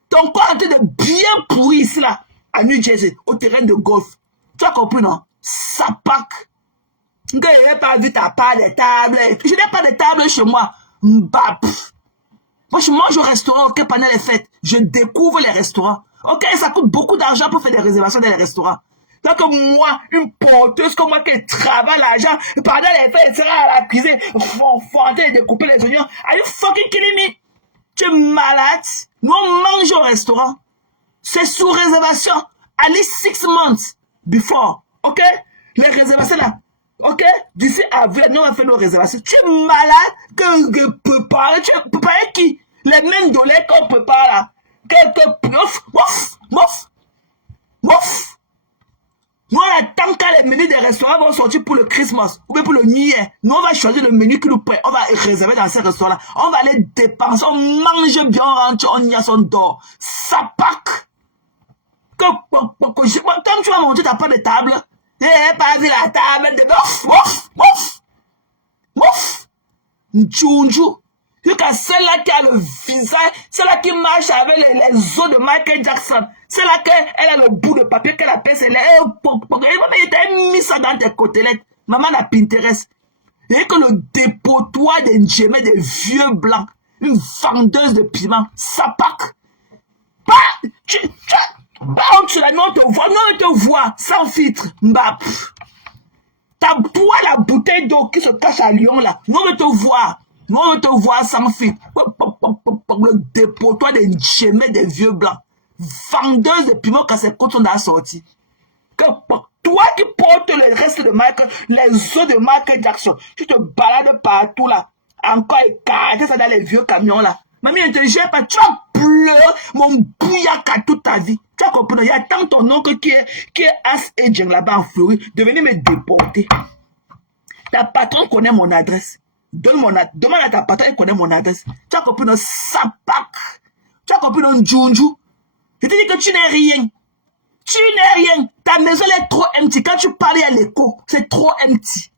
Ton corps est en train de bien pourrir ici là, à New Jersey, au terrain de golf. Tu as compris, non? Sapak. Je n'ai pas vu ta part des tables. Je n'ai pas de table chez moi. Moi, je mange au restaurant, ok, pendant les fêtes. Je découvre les restaurants. Ok, ça coûte beaucoup d'argent pour faire des réservations dans les restaurants. Donc moi, une porteuse comme moi qui travaille l'argent, pendant les fêtes, elle sera à la cuisine, fonder et découper les oignons. Are you fucking kidding me? Tu es malade? Nous on mange au restaurant. C'est sous réservation. At least 6 months before. Ok? Les réservations là. Ok? D'ici avril, nous on va faire nos réservations. Tu es malade? Que préparer? Tu prépares qui? Les mêmes dollars qu'on prépare là. Nous, on attend quand les menus des restaurants vont sortir pour le Christmas ou bien pour le New Year. Nous, on va choisir le menu qui nous plaît. On va réserver dans ces restaurants-là. On va aller dépenser. On mange bien, on rentre, on y a son dort. Ça pack. Quand tu vas monter, tu n'as pas de table. Pas vu la table de ouf. Njunju. Jusqu'à celle-là qui a le visage, celle-là qui marche avec les os de Michael Jackson. Celle-là qu'elle a le bout de papier qu'elle appelle, c'est elle t'a mis ça dans tes côtelettes. Maman n'a Pinterest. Et que le dépotoir des njémés, des vieux blancs, une vendeuse de piment, ça pack. On te voit sans filtre. Toi, la bouteille d'eau qui se cache à Lyon, là, nous on te voit sans filtre. Le dépotoir des njémés, des vieux blancs. Vendeuse de piment quand ses côtes sont dans la sortie. Toi qui portes le reste de Michael, les os de Michael Jackson, tu te balades partout là, encore écarté ça dans les vieux camions là. Mamie, ne te gère pas, tu vas pleurer mon bouillaka toute ta vie. Tu as compris, il y a tant ton oncle qui est As Agent là-bas en Floride, de venir me déporter. Ta patronne connaît mon adresse. Demande à ta patronne, elle connaît mon adresse. Tu as compris, ça pack. Tu as compris, Njunju. Je te dis que tu n'es rien. Tu n'es rien. Ta maison est trop empty. Quand tu parles à l'écho, c'est trop empty.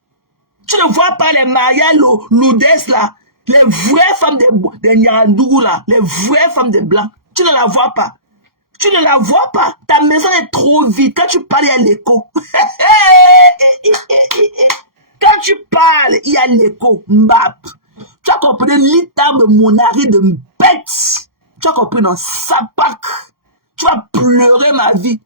Tu ne vois pas les Maya Lourdes là. Les vraies femmes des Nyarandougou là. Les vraies femmes des Blancs. Tu ne la vois pas. Tu ne la vois pas. Ta maison est trop vide. Quand tu parles à l'écho. Quand tu parles, il y a l'écho. Mbap. Tu as compris l'itard de monari de bête. Tu as compris, non? Sapak. Tu vas pleurer ma vie.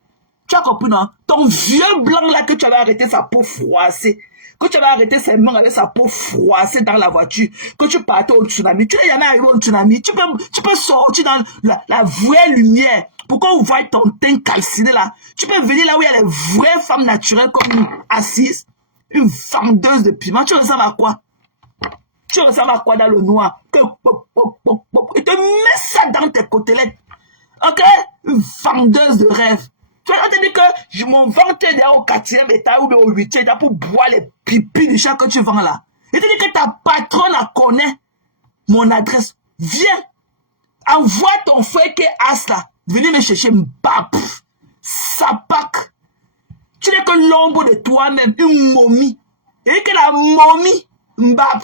Tu as compris, non? Ton vieux blanc là que tu avais arrêté sa peau froissée. Que tu avais arrêté ses mains avec sa peau froissée dans la voiture. Que tu partais au tsunami. Tu n'es jamais arrivé au tsunami. Tu peux sortir dans la vraie lumière. Pourquoi on voit ton teint calciné là? Tu peux venir là où il y a les vraies femmes naturelles comme assise. Une vendeuse de piment. Tu ressembles à quoi? Tu ressembles à quoi dans le noir? Et te mets ça dans tes côtelettes. Ok? Une vendeuse de rêve. Tu vas te dire que je m'en vante au 4e étage ou au 8e étage pour boire les pipis du chat que tu vends là. Et te dis que ta patronne la connaît. Mon adresse. Viens. Envoie ton frère qui est as là. Venez me chercher. Mbap. Sapak. Tu n'es que l'ombre de toi-même. Une momie. Et que la momie. Mbap.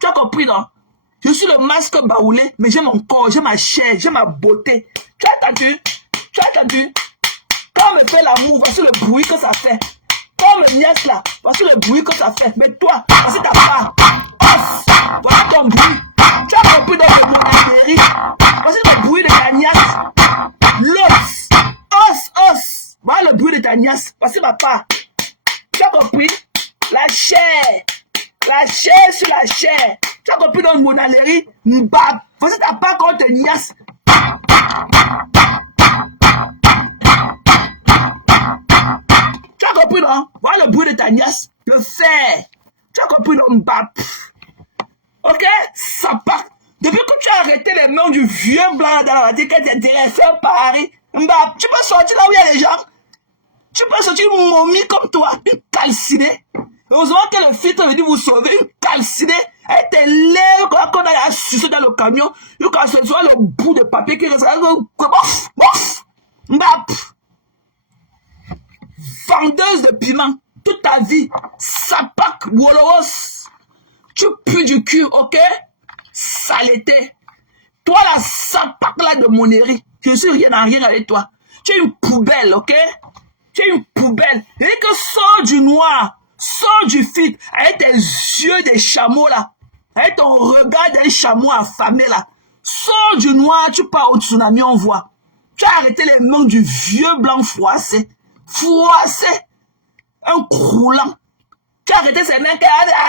Tu as compris, non? Je suis le masque baoulé, mais j'ai mon corps, j'ai ma chair, j'ai ma beauté. Tu as entendu? Tu as entendu? Quand on me fait l'amour, voici le bruit que ça fait. Quand on me niaise là, voici le bruit que ça fait. Mais toi, voici ta part. Os, voilà ton bruit. Tu as compris dans le monastère. Voici le bruit de ta niasse. L'os, os. Voilà le bruit de ta niasse. Voici ma part. Tu as compris? La chair. La chair sur la chair. Tu as compris dans le monalerie? Mbap. Voici ta part quand on te niasse. Tu as compris, non? Voilà le bruit de ta niasse. Le fer. Tu as compris, non? Mbap. Ok? Ça part. Depuis que tu as arrêté les mains du vieux blanc dans la tête, que tu es intéressé par Paris, Mbap, tu peux sortir là où il y a les gens. Tu peux sortir une momie comme toi, une calcinée. Heureusement que le filtre est venu vous sauver, une calcinée. Elle était lèvres quand on a sucé dans le camion. Quand ce soit le bout de papier qui reste là, Mbap. Vendeuse de piment, toute ta vie, sapak, woloros. Tu pues du cul, ok? Saleté. Toi, la sapak là de Monnerie, je suis rien à rien avec toi. Tu es une poubelle, ok? Tu es une poubelle. Et que sors du noir, sors du filtre, avec tes yeux des chameaux là, avec ton regard d'un chameau affamé là. Sors du noir, tu pars au tsunami, on voit. Tu as arrêté les mains du vieux blanc froissé. Froissé. Un croulant. Tu as arrêté ces mains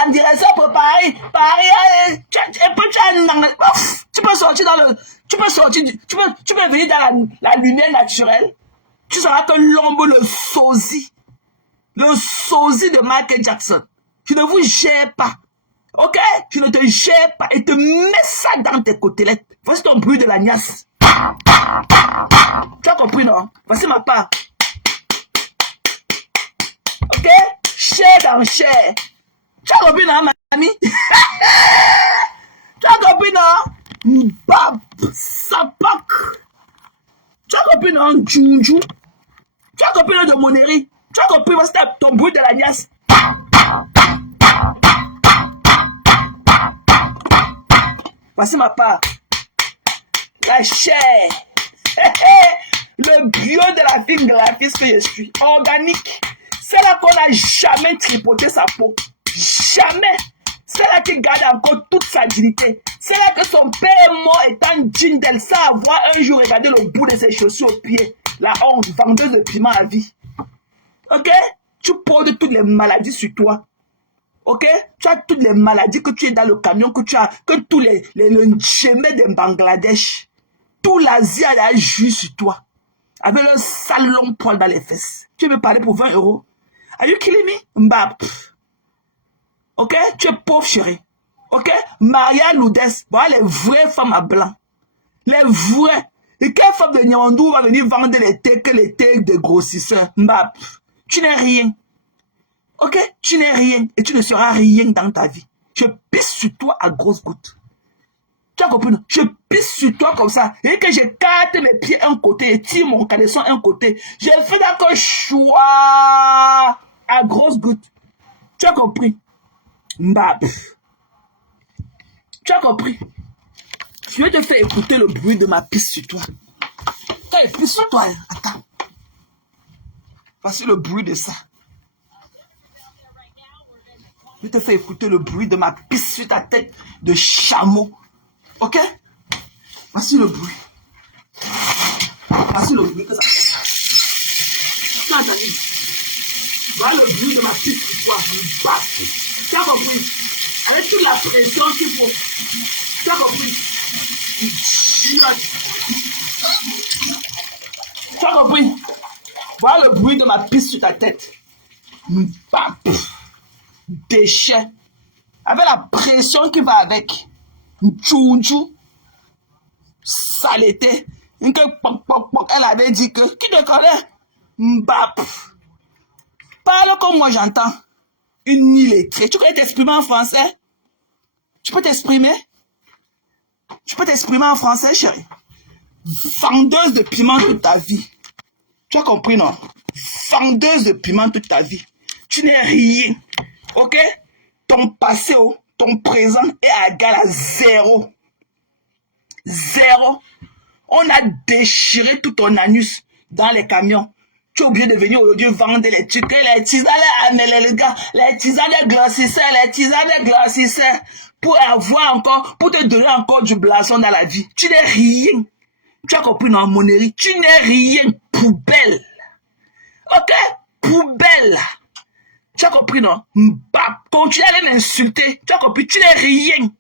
en direction pour Paris. Paris, tu peux sortir dans le... Tu peux venir dans la lumière naturelle. Tu sauras que l'ombre, le sosie de Michael Jackson. Je ne vous gère pas. Ok? Je ne te gère pas et te mets ça dans tes côtelettes. Voici ton bruit de la niasse. Tu as compris, non? Voici ma part. Ok? Chair dans chair. Tu as compris, non, mamie? Tu as compris, non? Mbap, sapak. Tu as compris, non? Djounjou. Tu as compris, non, de Monnerie. Tu as compris, c'était ton bruit de la niasse. Voici ma part. La chair. Le bio de la fille de la fille que je suis. Organique. C'est là qu'on n'a jamais tripoté sa peau. Jamais. C'est là qu'il garde encore toute sa dignité. C'est là que son père est mort étant digne d'elle sans avoir un jour regardé le bout de ses chaussures aux pieds. La honte, vendeuse de piment à vie. Ok? Tu portes toutes les maladies sur toi. Ok? Tu as toutes les maladies que tu es dans le camion, que tous les chemins de Bangladesh, tout l'Asie a joué sur toi. Avec un sale long poil dans les fesses. Tu veux parler pour 20 €? Are you killing me? Mbap. Ok? Tu es pauvre chérie. Ok? Maria Lourdes. Voilà les vraies femmes à blanc. Les vraies. Et quelle femme de Nyandou va venir vendre les thés que les thés de grossisseurs? Mbap. Tu n'es rien. Ok? Tu n'es rien. Et tu ne seras rien dans ta vie. Je pisse sur toi à grosses gouttes. Tu as compris? Je pisse sur toi comme ça. Et que j'écarte mes pieds un côté et tire mon caleçon un côté. Je fais d'accord choix à grosses gouttes. Tu as compris? Mbap. Tu as compris? Je vais te faire écouter le bruit de ma pisse sur toi. Quand je pisse sur toi, attends. Voici le bruit de ça. Je te fais écouter le bruit de ma pisse sur ta tête de chameau. Ok? Voici le bruit. Voici le bruit que ça fait. Tu as entendu? Voilà le bruit de ma pisse sur toi. Tu as compris? Avec toute la pression qu'il faut. Tu as compris? Tu as compris? Voilà le bruit de ma pisse sur ta tête. Déchet. Avec la pression qui va avec. Tchounchou. Saleté. Elle avait dit que. Qui te connaît? Mbap. Parle comme moi j'entends. Une illettrée. Tu peux t'exprimer en français? Tu peux t'exprimer? Tu peux t'exprimer en français, chérie? Vendeuse de piment toute ta vie. Tu as compris, non? Vendeuse de piment toute ta vie. Tu n'es rien. Ok? Ton passé, ton présent est égal à 0. 0. On a déchiré tout ton anus dans les camions. Tu es obligé de venir aujourd'hui vendre les trucs, les tisanes à les gars, les tisanes glacisseurs, pour avoir encore, pour te donner encore du blason dans la vie. Tu n'es rien. Tu as compris, non, Monnerie? Tu n'es rien. Poubelle. Ok? Poubelle. Tu as compris, non? Mbap. Continue à aller m'insulter. Tu as compris? Tu n'es rien.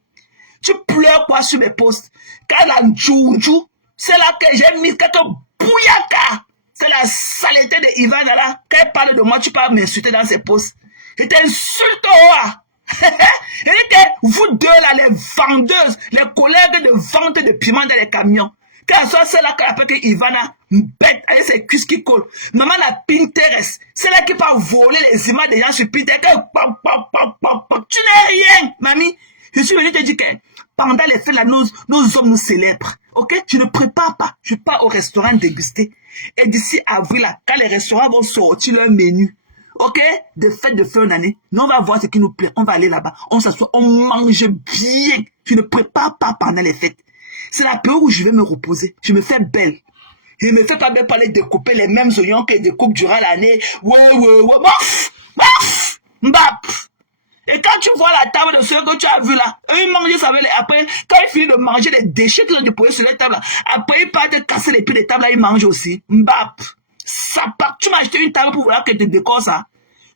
Tu pleures quoi sur mes posts? Quand la Djoudjou, c'est là que j'ai mis quelques bouyaka. C'est la saleté de Ivan là. Quand elle parle de moi, tu peux m'insulter dans ses posts. Je t'insulte, et vous deux là, les vendeuses, les collègues de vente de piment dans les camions. Quand c'est là qu'elle appelle Ivana, bête, avec ses cuisses qui collent. Maman la Pinterest, c'est là qui peut voler les images des gens sur Pinterest. Tu n'es rien, mamie. Je suis venu te dire que pendant les fêtes là, nos hommes nous célèbrent. Ok? Je ne prépare pas. Je pars au restaurant déguster. Et d'ici avril là, quand les restaurants vont sortir leur menu, ok? De fête de fin d'année, nous on va voir ce qui nous plaît. On va aller là-bas. On s'assoit, on mange bien. Je ne prépare pas pendant les fêtes. C'est la période où je vais me reposer. Je me fais belle. Je ne me fais pas belle par les découper les mêmes oignons que je découpe durant l'année. Ouais. Mbap. Et quand tu vois la table de ceux que tu as vu là, eux ils mangent ça. Après, quand ils finissent de manger les déchets qu'ils ont déposés sur les tables là, après ils partent casser les pieds des tables là, ils mangent aussi. Mbap. Ça part. Tu m'as acheté une table pour voir que tu décores ça.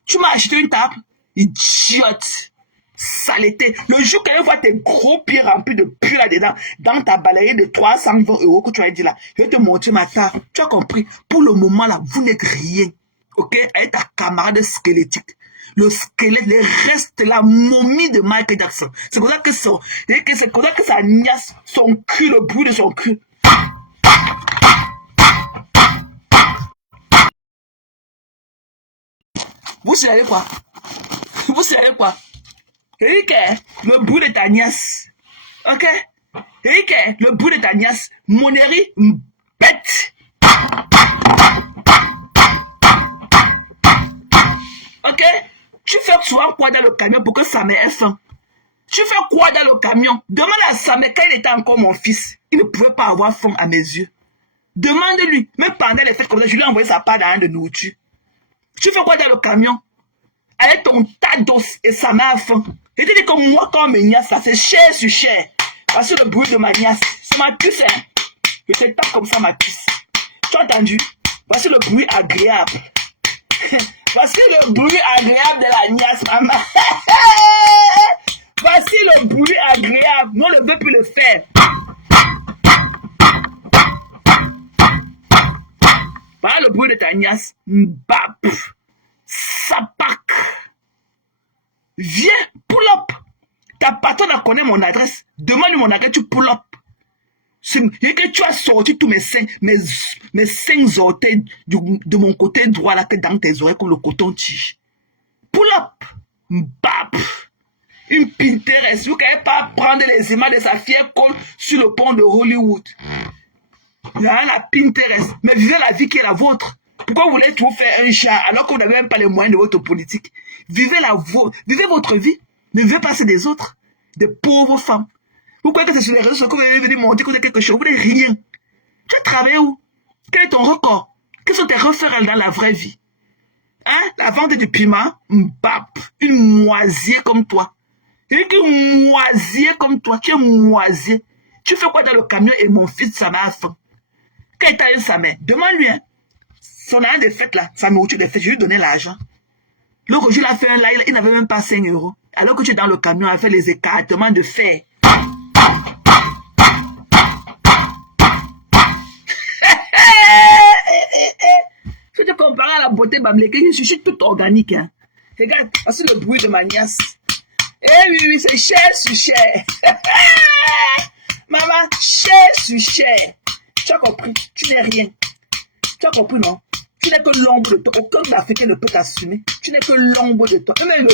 Tu m'as acheté une table. Idiote. Saleté. Le jour qu'elle voit tes gros pieds remplis de pus là-dedans, dans ta balayeuse de 320 € que tu as dit là, je vais te montrer ma table. Tu as compris? Pour le moment là, vous n'êtes rien. Ok? Elle est ta camarade squelettique. Le squelette, les restes, la momie de Michael Jackson. C'est comme ça que ça niasse son cul, le bruit de son cul. Vous savez quoi? Vous savez quoi? Eric, le bruit de ta nièce. Ok? Eric, le bruit de ta nièce. Moneri, bête. Ok? Tu fais souvent quoi dans le camion pour que Samé ait faim? Tu fais quoi dans le camion? Demande à Samé quand il était encore mon fils. Il ne pouvait pas avoir faim à mes yeux. Demande-lui. Même pendant les fêtes comme ça, je lui ai envoyé sa part de nourriture. Tu fais quoi dans le camion? Avec ton tas d'os et Samé a faim. Et tu dis que moi, quand mes nièces, ça c'est cher sur cher. Parce que le bruit de ma nièce, c'est ma puce, hein. Je te tape comme ça, ma puce. Tu as entendu? Voici le bruit agréable. Voici le bruit agréable de la nièce, maman. Voici le bruit agréable. Non, on ne veut plus le faire. Voilà le bruit de ta nièce. Mbap. Sapak. Viens, pull up. Ta patronne a connaît mon adresse. Demande-lui mon adresse, tu pull up. Et que tu as sorti tous mes cinq orteils de mon côté droit là, que dans tes oreilles comme le coton-tige. Pull up. Mbap. Une Pinterest. Vous ne pouvez pas prendre les images de sa fière colle sur le pont de Hollywood. Il y a la Pinterest. Mais vivez la vie qui est la vôtre. Pourquoi vous voulez tout faire un chat alors que vous n'avez même pas les moyens de votre politique? Vivez votre vie. Ne vivez pas celle des autres. Des pauvres femmes. Vous croyez que c'est sur les réseaux sociaux que vous allez venir montrer que vous avez quelque chose? Vous n'avez rien. Tu as travaillé où? Quel est ton record? Quels sont tes référents dans la vraie vie? Hein? La vente du piment? Mbap. Une moisier comme toi. Une moisier comme toi. Tu es moisier. Tu fais quoi dans le camion et mon fils, ça m'a faim? Quand il t'a eu sa mère, demande-lui, hein. Son année de fête là, sa nourriture de fête, je lui donnais l'argent. L'autre jour, il a fait un live, il n'avait même pas 5 €. Alors que tu es dans le camion avec les écartements de fer. Je te compare à la beauté bamléke, je suis toute organique. Hein. Regarde, voici le bruit de ma nièce. Eh oui, c'est cher sur cher. Maman, cher sur cher. Tu as compris? Tu n'es rien. Tu as compris, non? Tu n'es que l'ombre de toi. Aucun Africain ne peut t'assumer. Tu n'es que l'ombre de toi. Même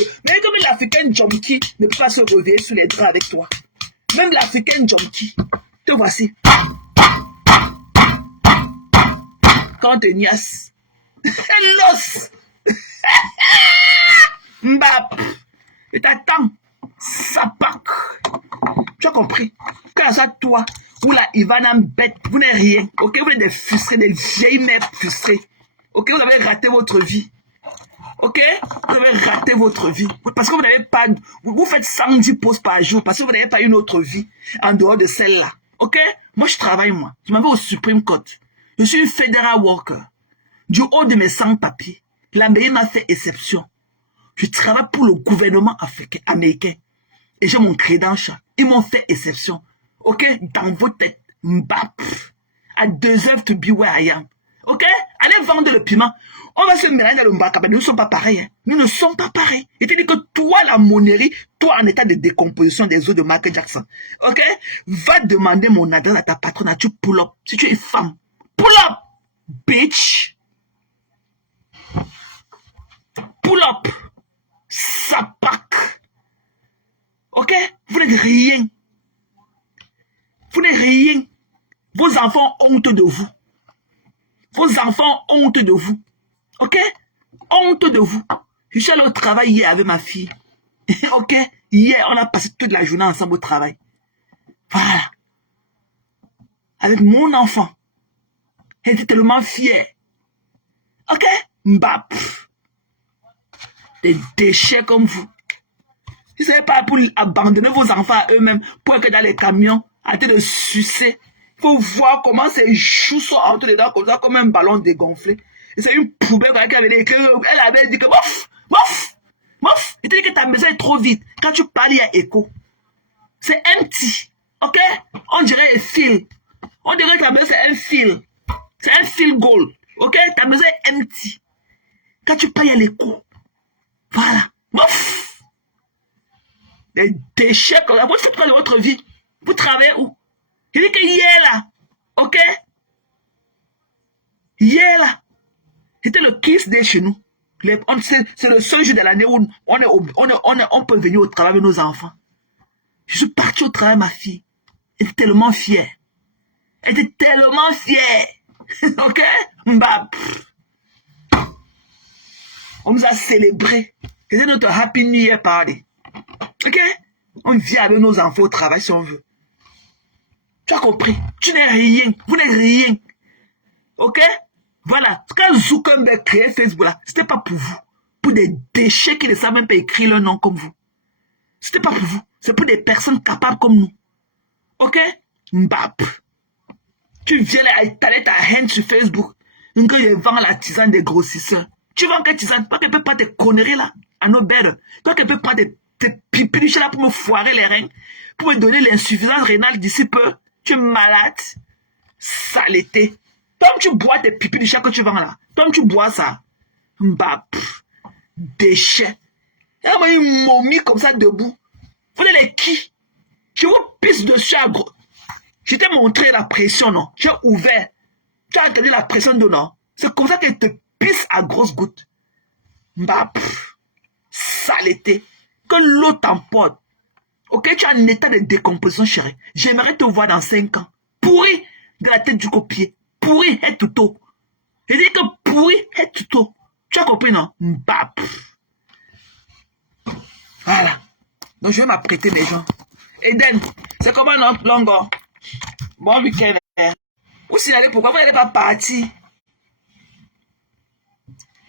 l'Africain junkie ne peut pas se réveiller sous les draps avec toi. Même l'Africain junkie. Te voici. Quand te niasse. L'os. Mbap. Et t'attends. Sapak. Tu as compris? Quand ça, toi, ou la Ivana bête, vous n'êtes rien. Ok, vous êtes des frustrés, des vieilles mères frustrées. Ok, vous avez raté votre vie. Ok, vous avez raté votre vie. Parce que vous n'avez pas, vous faites 110 pauses par jour parce que vous n'avez pas une autre vie en dehors de celle-là. Ok, moi je travaille, moi. Je m'en vais au Supreme Court. Je suis une federal worker. Du haut de mes 100 papiers, la mairie m'a fait exception. Je travaille pour le gouvernement américain. Et j'ai mon crédential. Ils m'ont fait exception. Ok? Dans vos têtes. Mbap. I deserve to be where I am. Ok? Allez vendre le piment. On va se mélanger dans le mbaka. Nous ne sommes pas pareils. Hein. Nous ne sommes pas pareils. Et tu dis que toi, la monnerie, toi en état de décomposition des os de Michael Jackson. Ok? Va demander mon adresse à ta patronne. Tu pull up. Si tu es une femme. Pull up. Bitch. Pull up. Sapak. Ok? Vous n'êtes rien. Vous n'êtes rien. Vos enfants ont honte de vous. Vos enfants ont honte de vous. Ok? Honte de vous. Je suis allé au travail hier avec ma fille. Ok? Hier, on a passé toute la journée ensemble au travail. Voilà. Avec mon enfant. Elle était tellement fière. Ok? Mbap. Des déchets comme vous. Si ce n'est pas pour abandonner vos enfants à eux-mêmes, pour être dans les camions, en train de sucer, il faut voir comment ces joues sont entre les dents comme ça, comme un ballon dégonflé. Et c'est une poubelle qui avait dit elle avait dit que mouf, mouf, mouf. Et tu dis que ta maison est trop vide. Quand tu parles, il y a écho. C'est empty. Ok? On dirait un fil. On dirait que ta maison c'est un fil. C'est un fil gold. Ok? Ta maison est empty. Quand tu parles, il y a l'écho. Voilà. Mouf. Des déchets comme ça. Vous faites quoi de votre vie? Vous travaillez où? Il dit que hier là, ok? Hier là, c'était le kiss day chez nous. C'est le seul jour de l'année où on peut venir au travail avec nos enfants. Je suis parti au travail, ma fille. Elle était tellement fière. Elle était tellement fière. Ok? Bah, on nous a célébré. C'était notre Happy New Year Party. Ok? On vient avec nos enfants au travail si on veut. Tu as compris? Tu n'es rien. Vous n'êtes rien. Ok? Voilà. Quand Zuckerberg créait Facebook là, c'était pas pour vous. Pour des déchets qui ne savent même pas écrire leur nom comme vous. C'était pas pour vous. C'est pour des personnes capables comme nous. Ok? Mbap. Tu viens étaler ta haine sur Facebook. Que je vends la tisane des grossisseurs. Tu vends quelle tisane? Toi qui peux prendre tes conneries là, à nos bêtes. Toi qui peux prendre tes pipiches là pour me foirer les reins. Pour me donner l'insuffisance rénale d'ici peu. Tu es malade. Saleté. Toi tu bois tes pipiches que tu vends là. Toi tu bois ça. Mbap. Déchets. Il y a une momie comme ça debout. Vous êtes les qui? Je vous pisse dessus à gros. Je t'ai montré la pression, non? J'ai ouvert. Tu as regardé la pression de non? C'est comme ça qu'elle te pisse à grosses gouttes. Bah, saleté. Que l'eau t'emporte. Ok, tu as un état de décomposition, chérie. J'aimerais te voir dans 5 ans. Pourri de la tête du copier. Pourri et tout. Je dis que pourri et tout. Tu as compris, non? Bah, voilà. Donc, je vais m'apprêter les gens. Eden, c'est comment notre longo? Bon week-end. Vous signalez pourquoi vous n'allez pas partir?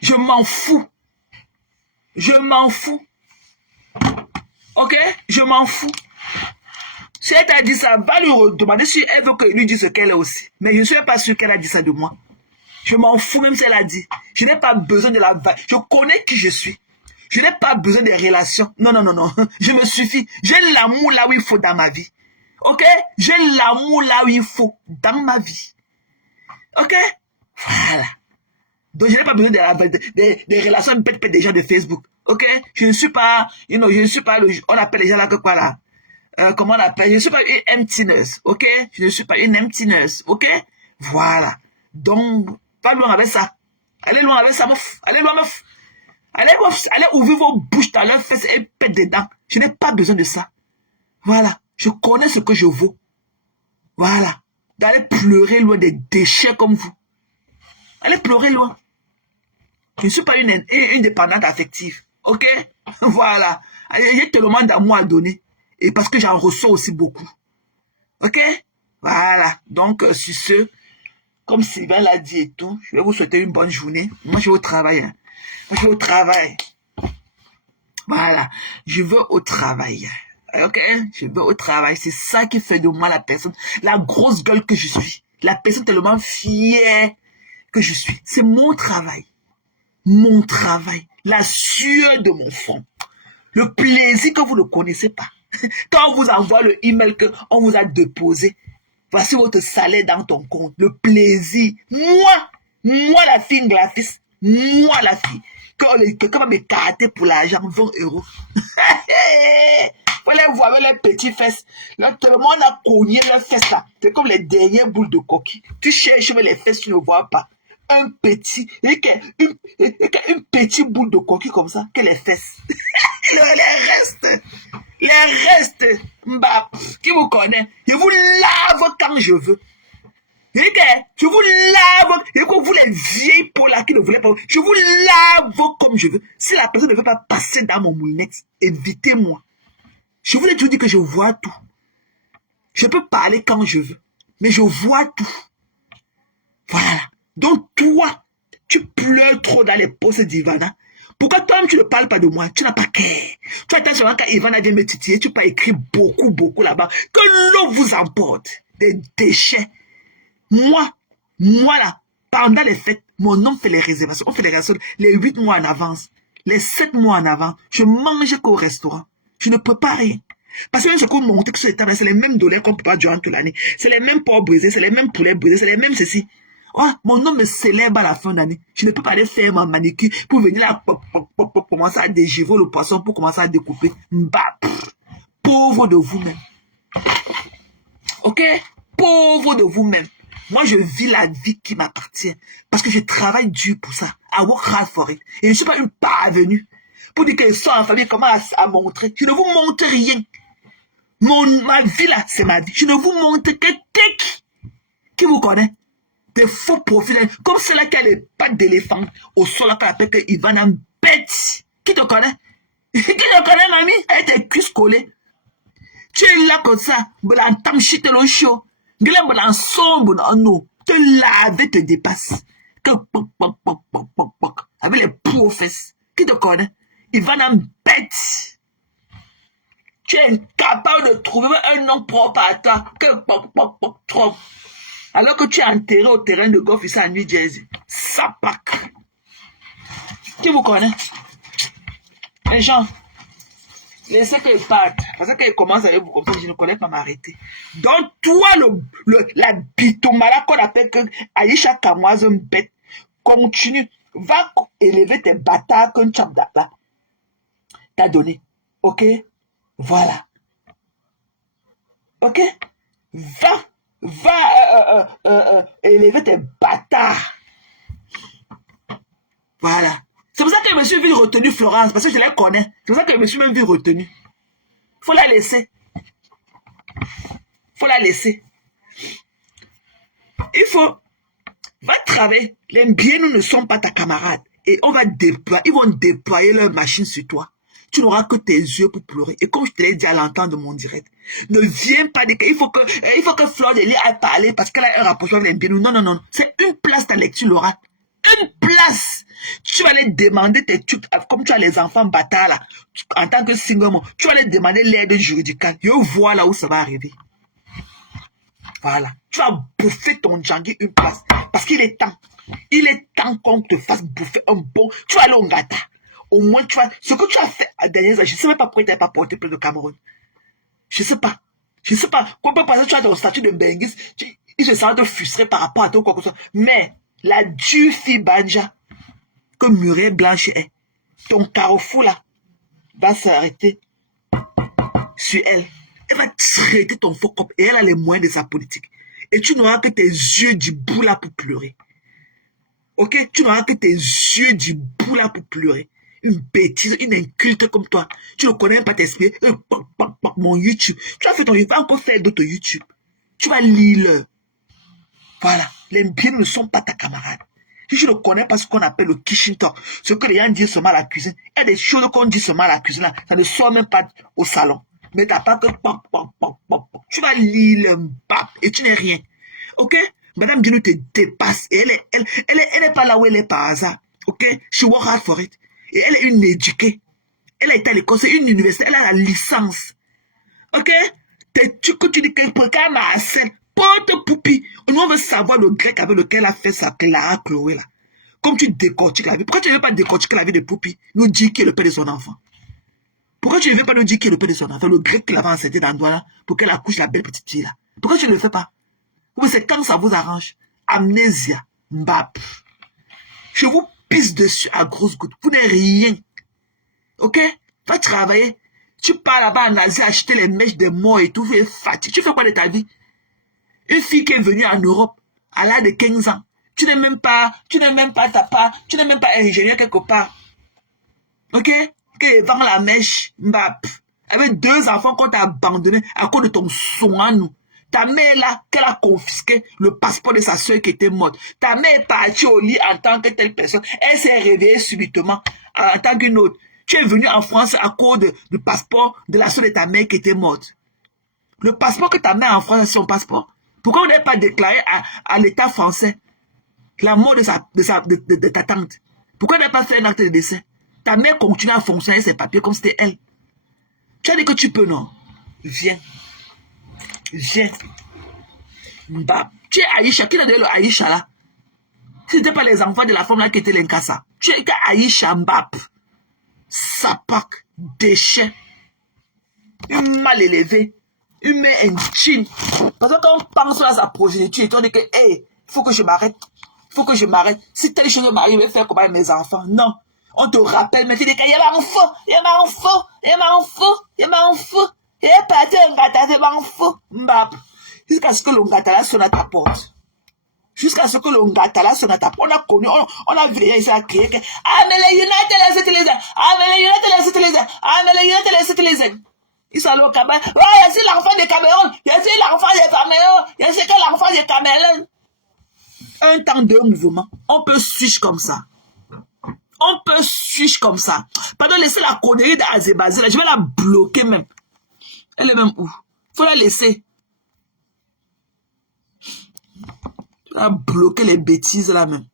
Je m'en fous. Je m'en fous. Ok? Je m'en fous. Si elle t'a dit ça, va lui demander si elle veut qu'il lui dise ce qu'elle est aussi. Mais je ne suis pas sûr qu'elle a dit ça de moi. Je m'en fous même si elle a dit. Je n'ai pas besoin de la vague. Je connais qui je suis. Je n'ai pas besoin des relations. Non. Je me suffis. J'ai l'amour là où il faut dans ma vie. Ok? J'ai l'amour là où il faut dans ma vie. Ok? Voilà. Donc, je n'ai pas besoin des relations bêtes des gens de Facebook. Ok? Je ne suis pas, je ne suis pas on appelle les gens là que quoi là? Comment on appelle? Je ne suis pas une emptiness. Ok? Je ne suis pas une emptiness. Ok? Voilà. Donc, pas loin avec ça. Allez loin avec ça, meuf. Allez loin, meuf. Allez ouvrir vos bouches dans leurs fesses et pète dedans. Je n'ai pas besoin de ça. Voilà. Je connais ce que je vaux. Voilà. D'aller pleurer loin des déchets comme vous. Allez pleurer loin. Je ne suis pas une dépendante affective. Ok? Voilà. J'ai tellement d'amour à donner. Et parce que j'en reçois aussi beaucoup. Ok? Voilà. Donc, sur ce, comme Sylvain l'a dit et tout, je vais vous souhaiter une bonne journée. Moi, je vais au travail. Hein. Je vais au travail. Voilà. Je veux au travail. Ok? Je veux au travail. C'est ça qui fait de moi la personne, la grosse gueule que je suis. La personne tellement fière que je suis. C'est mon travail. Mon travail. La sueur de mon front. Le plaisir que vous ne connaissez pas. Quand on vous envoie le email qu'on vous a déposé. Voici votre salaire dans ton compte. Le plaisir. Moi la fille graphiste. Moi la fille. Quelqu'un va me carter pour l'argent, 20 €. Vous les voyez les petits fesses. Là, tout le monde a cogné leurs fesses là. C'est comme les dernières boules de coquille. Tu cherches les fesses, tu ne vois pas. Un petit, une petite boule de coquille comme ça, que les fesses. Les restes, bah, qui vous connaît, je vous lave quand je veux. Je vous lave, et que vous les vieilles peaux là qui ne voulaient pas, je vous lave comme je veux. Si la personne ne veut pas passer dans mon moulinette, évitez-moi. Je vous ai toujours dit que je vois tout. Je peux parler quand je veux, mais je vois tout. Voilà. Donc toi, tu pleures trop dans les postes d'Ivana. Pourquoi toi-même tu ne parles pas de moi? Tu n'as pas qu'à. Tu attends seulement quand Ivana vient me titiller, tu peux écrire beaucoup là-bas. Que l'eau vous emporte. Des déchets. Moi là, pendant les fêtes, mon nom fait les réservations. On fait les réservations les 8 mois en avance. Les 7 mois en avant. Je mange qu'au restaurant. Je ne peux pas rien. Parce que même ce qu'on monte sur les tables, c'est les mêmes dollars qu'on peut pas durant toute l'année. C'est les mêmes porcs brisés, c'est les mêmes poulets brisés, c'est les mêmes ceci. Oh, mon nom me célèbre à la fin d'année. Je ne peux pas aller faire ma manicure pour venir là, pour commencer à dégivrer le poisson, pour commencer à découper. Bah, pauvre de vous-même. Ok? Pauvre de vous-même. Moi, je vis la vie qui m'appartient. Parce que je travaille dur pour ça. I work hard for it. Et je ne suis pas une parvenue pour dire qu'ils sont en famille, comment à montrer. Je ne vous montre rien. Ma vie là, c'est ma vie. Je ne vous montre que qui vous connaît. Des faux profils, comme ceux-là qui a les pattes d'éléphant au sol, qu'on appelle que Ivana bête. Qui te connaît? Qui te connaît, mamie? Avec tes cuisses collées. Tu es là comme ça, bolan tamchi te lo show. Glen bolan sombre non. Te laver te dépasse. Que poc. Avec les professes. Qui te connaît? Ivana bête. Tu es incapable de trouver un nom propre à toi. Que poc, trop. Alors que tu es enterré au terrain de golf ici à New Jersey. Sapac. Qui vous connaît? Les gens, laissez qu'ils partent. Parce qu'ils commencent avec vous comme ça, je ne connais pas m'arrêter. Donc, toi, la bitomala qu'on appelle que Aïcha Kamoise bête, continue. Va élever tes bâtards qu'un tchabdata t'a donné. Ok? Voilà. Ok? Va élever tes bâtards. Voilà. C'est pour ça que je me suis vu retenue Florence, parce que je la connais. C'est pour ça que je me suis même vu retenue. Faut la laisser. Faut la laisser. Il faut... Va travailler. Les biens, nous ne sommes pas ta camarade. Et on va déployer, ils vont déployer leur machine sur toi. Tu n'auras que tes yeux pour pleurer. Et comme je te l'ai dit à l'entendre de mon direct, ne viens pas dire qu'il faut que Flore Delis aille parler parce qu'elle a un rapprochement avec les biens. Non. C'est une place dans la lecture l'oral. Une place. Tu vas aller demander tes trucs, comme tu as les enfants bâtards là, en tant que single mom, tu vas aller demander l'aide juridicale. Je vois là où ça va arriver. Voilà. Tu vas bouffer ton Djangui une place. Parce qu'il est temps. Il est temps qu'on te fasse bouffer un bon. Tu vas aller au Ngata. Au moins, tu vas. Ce que tu as fait à dernière heure, je ne sais même pas pourquoi tu n'as pas porté plainte de Cameroun. Je ne sais pas. Quoi peut passer, tu as ton statut de Benguis, il se sent de frustrer par rapport à toi, quoi que ce soit. Mais, la dure fille Banja, que Muriel Blanche est, ton carrefour là, va s'arrêter sur elle. Elle va traiter ton faux cop et elle a les moyens de sa politique. Et tu n'auras que tes yeux du bout là pour pleurer. Ok? Tu n'auras que tes yeux du bout là pour pleurer. Une bêtise, une inculte comme toi. Tu ne connais pas t'expliquer. Mon YouTube. Tu as fait ton YouTube. Va encore faire d'autres YouTube. Tu vas lire. Voilà. Les biens ne sont pas ta camarade. Si tu ne connais pas ce qu'on appelle le kitchen talk, ce que les gens disent seulement à la cuisine, il y a des choses qu'on dit seulement à la cuisine là, ça ne sort même pas au salon. Mais t'as pas que tu vas lire le bap et tu n'es rien. Ok? Madame Dino te dépasse et elle est pas là où elle est par hasard. Ok? She work hard for it. Et elle est une éduquée. Elle a été à l'école, c'est une université, elle a la licence. Ok? Que tu dis que pour qu'elle m'a assez, porte poupie. Nous, on veut savoir le grec avec lequel elle a fait sa Clara Chloé là. Comme tu décortiques la vie. Pourquoi tu ne veux pas décortiquer la vie de Poupie? Nous dire qui est le père de son enfant. Pourquoi tu ne veux pas nous dire qui est le père de son enfant? Le grec qui l'avait enceinte dans le doigt là, pour qu'elle accouche la belle petite fille là. Pourquoi tu ne le fais pas? Oui, c'est quand ça vous arrange. Amnésia. Mbap. Je vous pisse dessus à grosses gouttes. Vous n'êtes rien. Ok? Va travailler. Tu pars là-bas en Asie acheter les mèches des morts et tout. Tu es fatigué. Tu fais quoi de ta vie? Une fille qui est venue en Europe à l'âge de 15 ans. Tu n'es même pas ingénieur quelque part. Ok? Qui vend la mèche. Mbap. Avec 2 enfants qu'on t'a abandonné à cause de ton nous. Ta mère là, qu'elle a confisqué le passeport de sa soeur qui était morte. Ta mère est partie au lit en tant que telle personne. Elle s'est réveillée subitement en tant qu'une autre. Tu es venu en France à cause du passeport de la soeur de ta mère qui était morte. Le passeport que ta mère en France, c'est son passeport. Pourquoi on n'avait pas déclaré à l'État français la mort de ta tante? Pourquoi on n'a pas fait un acte de décès? Ta mère continue à fonctionner ses papiers comme c'était elle. Tu as dit que tu peux, non? Viens. Mbap. Tu es Aïcha. Qui a donné le Aïcha là? Ce n'était pas les enfants de la femme là qui étaient l'incassa. Tu es Aïcha Mbap. Sapak. Déchet. Une mal élevée. Une main intime. Parce que quand on pense à sa progéniture, on dit que, hey, il faut que je m'arrête. Si telle chose m'arrive, je vais faire comme avec mes enfants. Non. On te rappelle, mais tu dis qu'il y a un faux. Et parti un gâteau, c'est un faux. Mbap. Jusqu'à ce que le gâteau là sonne à ta porte. Jusqu'à ce que le Ngatala se n'attaque. On a connu, on a vu les gens ici crier que ah, mais les United les utilisent. Ah, mais les United les utilisent. Ah, mais les United les utilisent. Ils sont allés au Cameroun. Oh, il y a ici l'enfant de Cameroun. Il y a ici l'enfant de Cameroun. Il y a ici que l'enfant de Cameroun. Un temps de mouvement. On peut switch comme ça. On peut switch comme ça. Pardon, laissez la connerie d'Azébazé là. Je vais la bloquer même. Elle est même où? Faut la laisser. Tu vas bloquer les bêtises là même.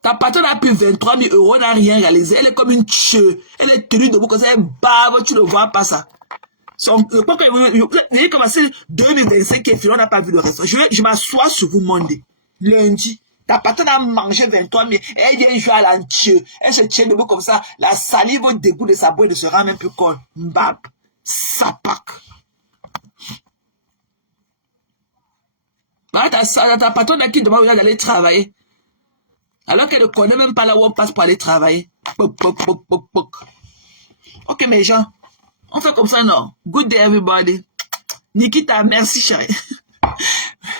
Ta patronne a pris 23 000 €, n'a rien réalisé. Elle est comme une cheveux. Elle est tenue debout comme ça, elle bave, tu ne vois pas ça. Je crois que vous avez commencé 2025 et on n'a pas vu le reste. Je m'assois sur vous Monday. Lundi. Ta patronne a mangé 23 000. Elle vient jouer à l'entier. Elle se tient debout comme ça. La salive au dégoût de sa bouche ne se rend même plus compte. Mbab. Sapak. Ta patronne a qui demande d'aller travailler. Alors qu'elle ne connaît même pas là où on passe pour aller travailler. Ok mes gens. On fait comme ça, non? Good day everybody. Nikita, merci chérie.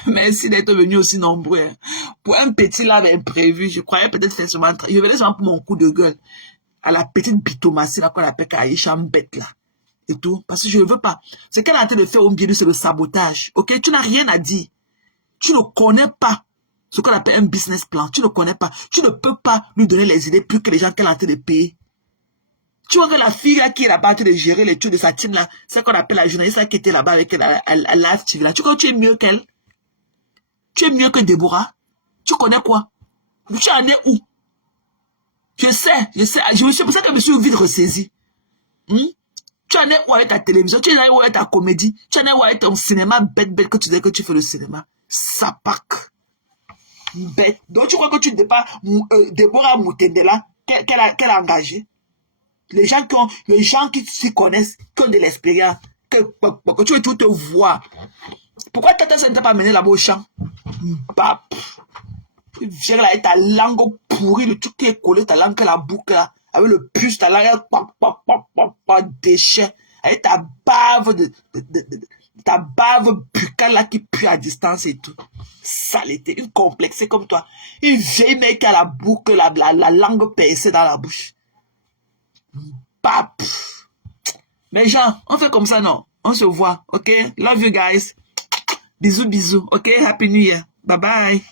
Merci d'être venu aussi nombreux. Pour un petit live imprévu, je croyais peut-être faire seulement... Je venais seulement pour mon coup de gueule. À la petite bitomacie là qu'on appelle Aïcha bête là. Et tout. Parce que je ne veux pas. Ce qu'elle est en train de faire au milieu, c'est le sabotage. Ok? Tu n'as rien à dire. Tu ne connais pas ce qu'on appelle un business plan. Tu ne connais pas. Tu ne peux pas lui donner les idées plus que les gens qu'elle est en train de payer. Tu vois que la fille là qui est là-bas en train de gérer les trucs de sa team là, c'est qu'on appelle la journaliste là qui était là-bas avec elle à Live TV là. Tu crois que tu es mieux qu'elle? Tu es mieux que Déborah? Tu connais quoi? Tu en es où? Je sais. C'est pour ça que je me suis vite ressaisi. Tu en es où avec ta télévision? Tu en es où avec ta comédie? Tu en es où avec ton cinéma bête que tu dis que tu fais le cinéma? Sapak. Bête. Donc tu crois que tu n'es pas Déborah Moutendela qu'elle a engagé? Les gens qui s'y connaissent, qui ont de l'expérience, que tu veux tout te voir. Pourquoi Tata ne t'a pas mené là-bas au champ? Bah, viens là avec ta langue pourrie, le truc qui est collé, ta langue, la boucle là, avec le puce, ta langue, déchet, avec ta bave ta bave buccale là qui pue à distance et tout. Saleté, une complexée comme toi. Une vieille mec qui a la boucle, la langue percée dans la bouche. Pap. Les gens, on fait comme ça, non? On se voit, ok? Love you guys. Bisous, bisous, ok? Happy New Year. Bye bye.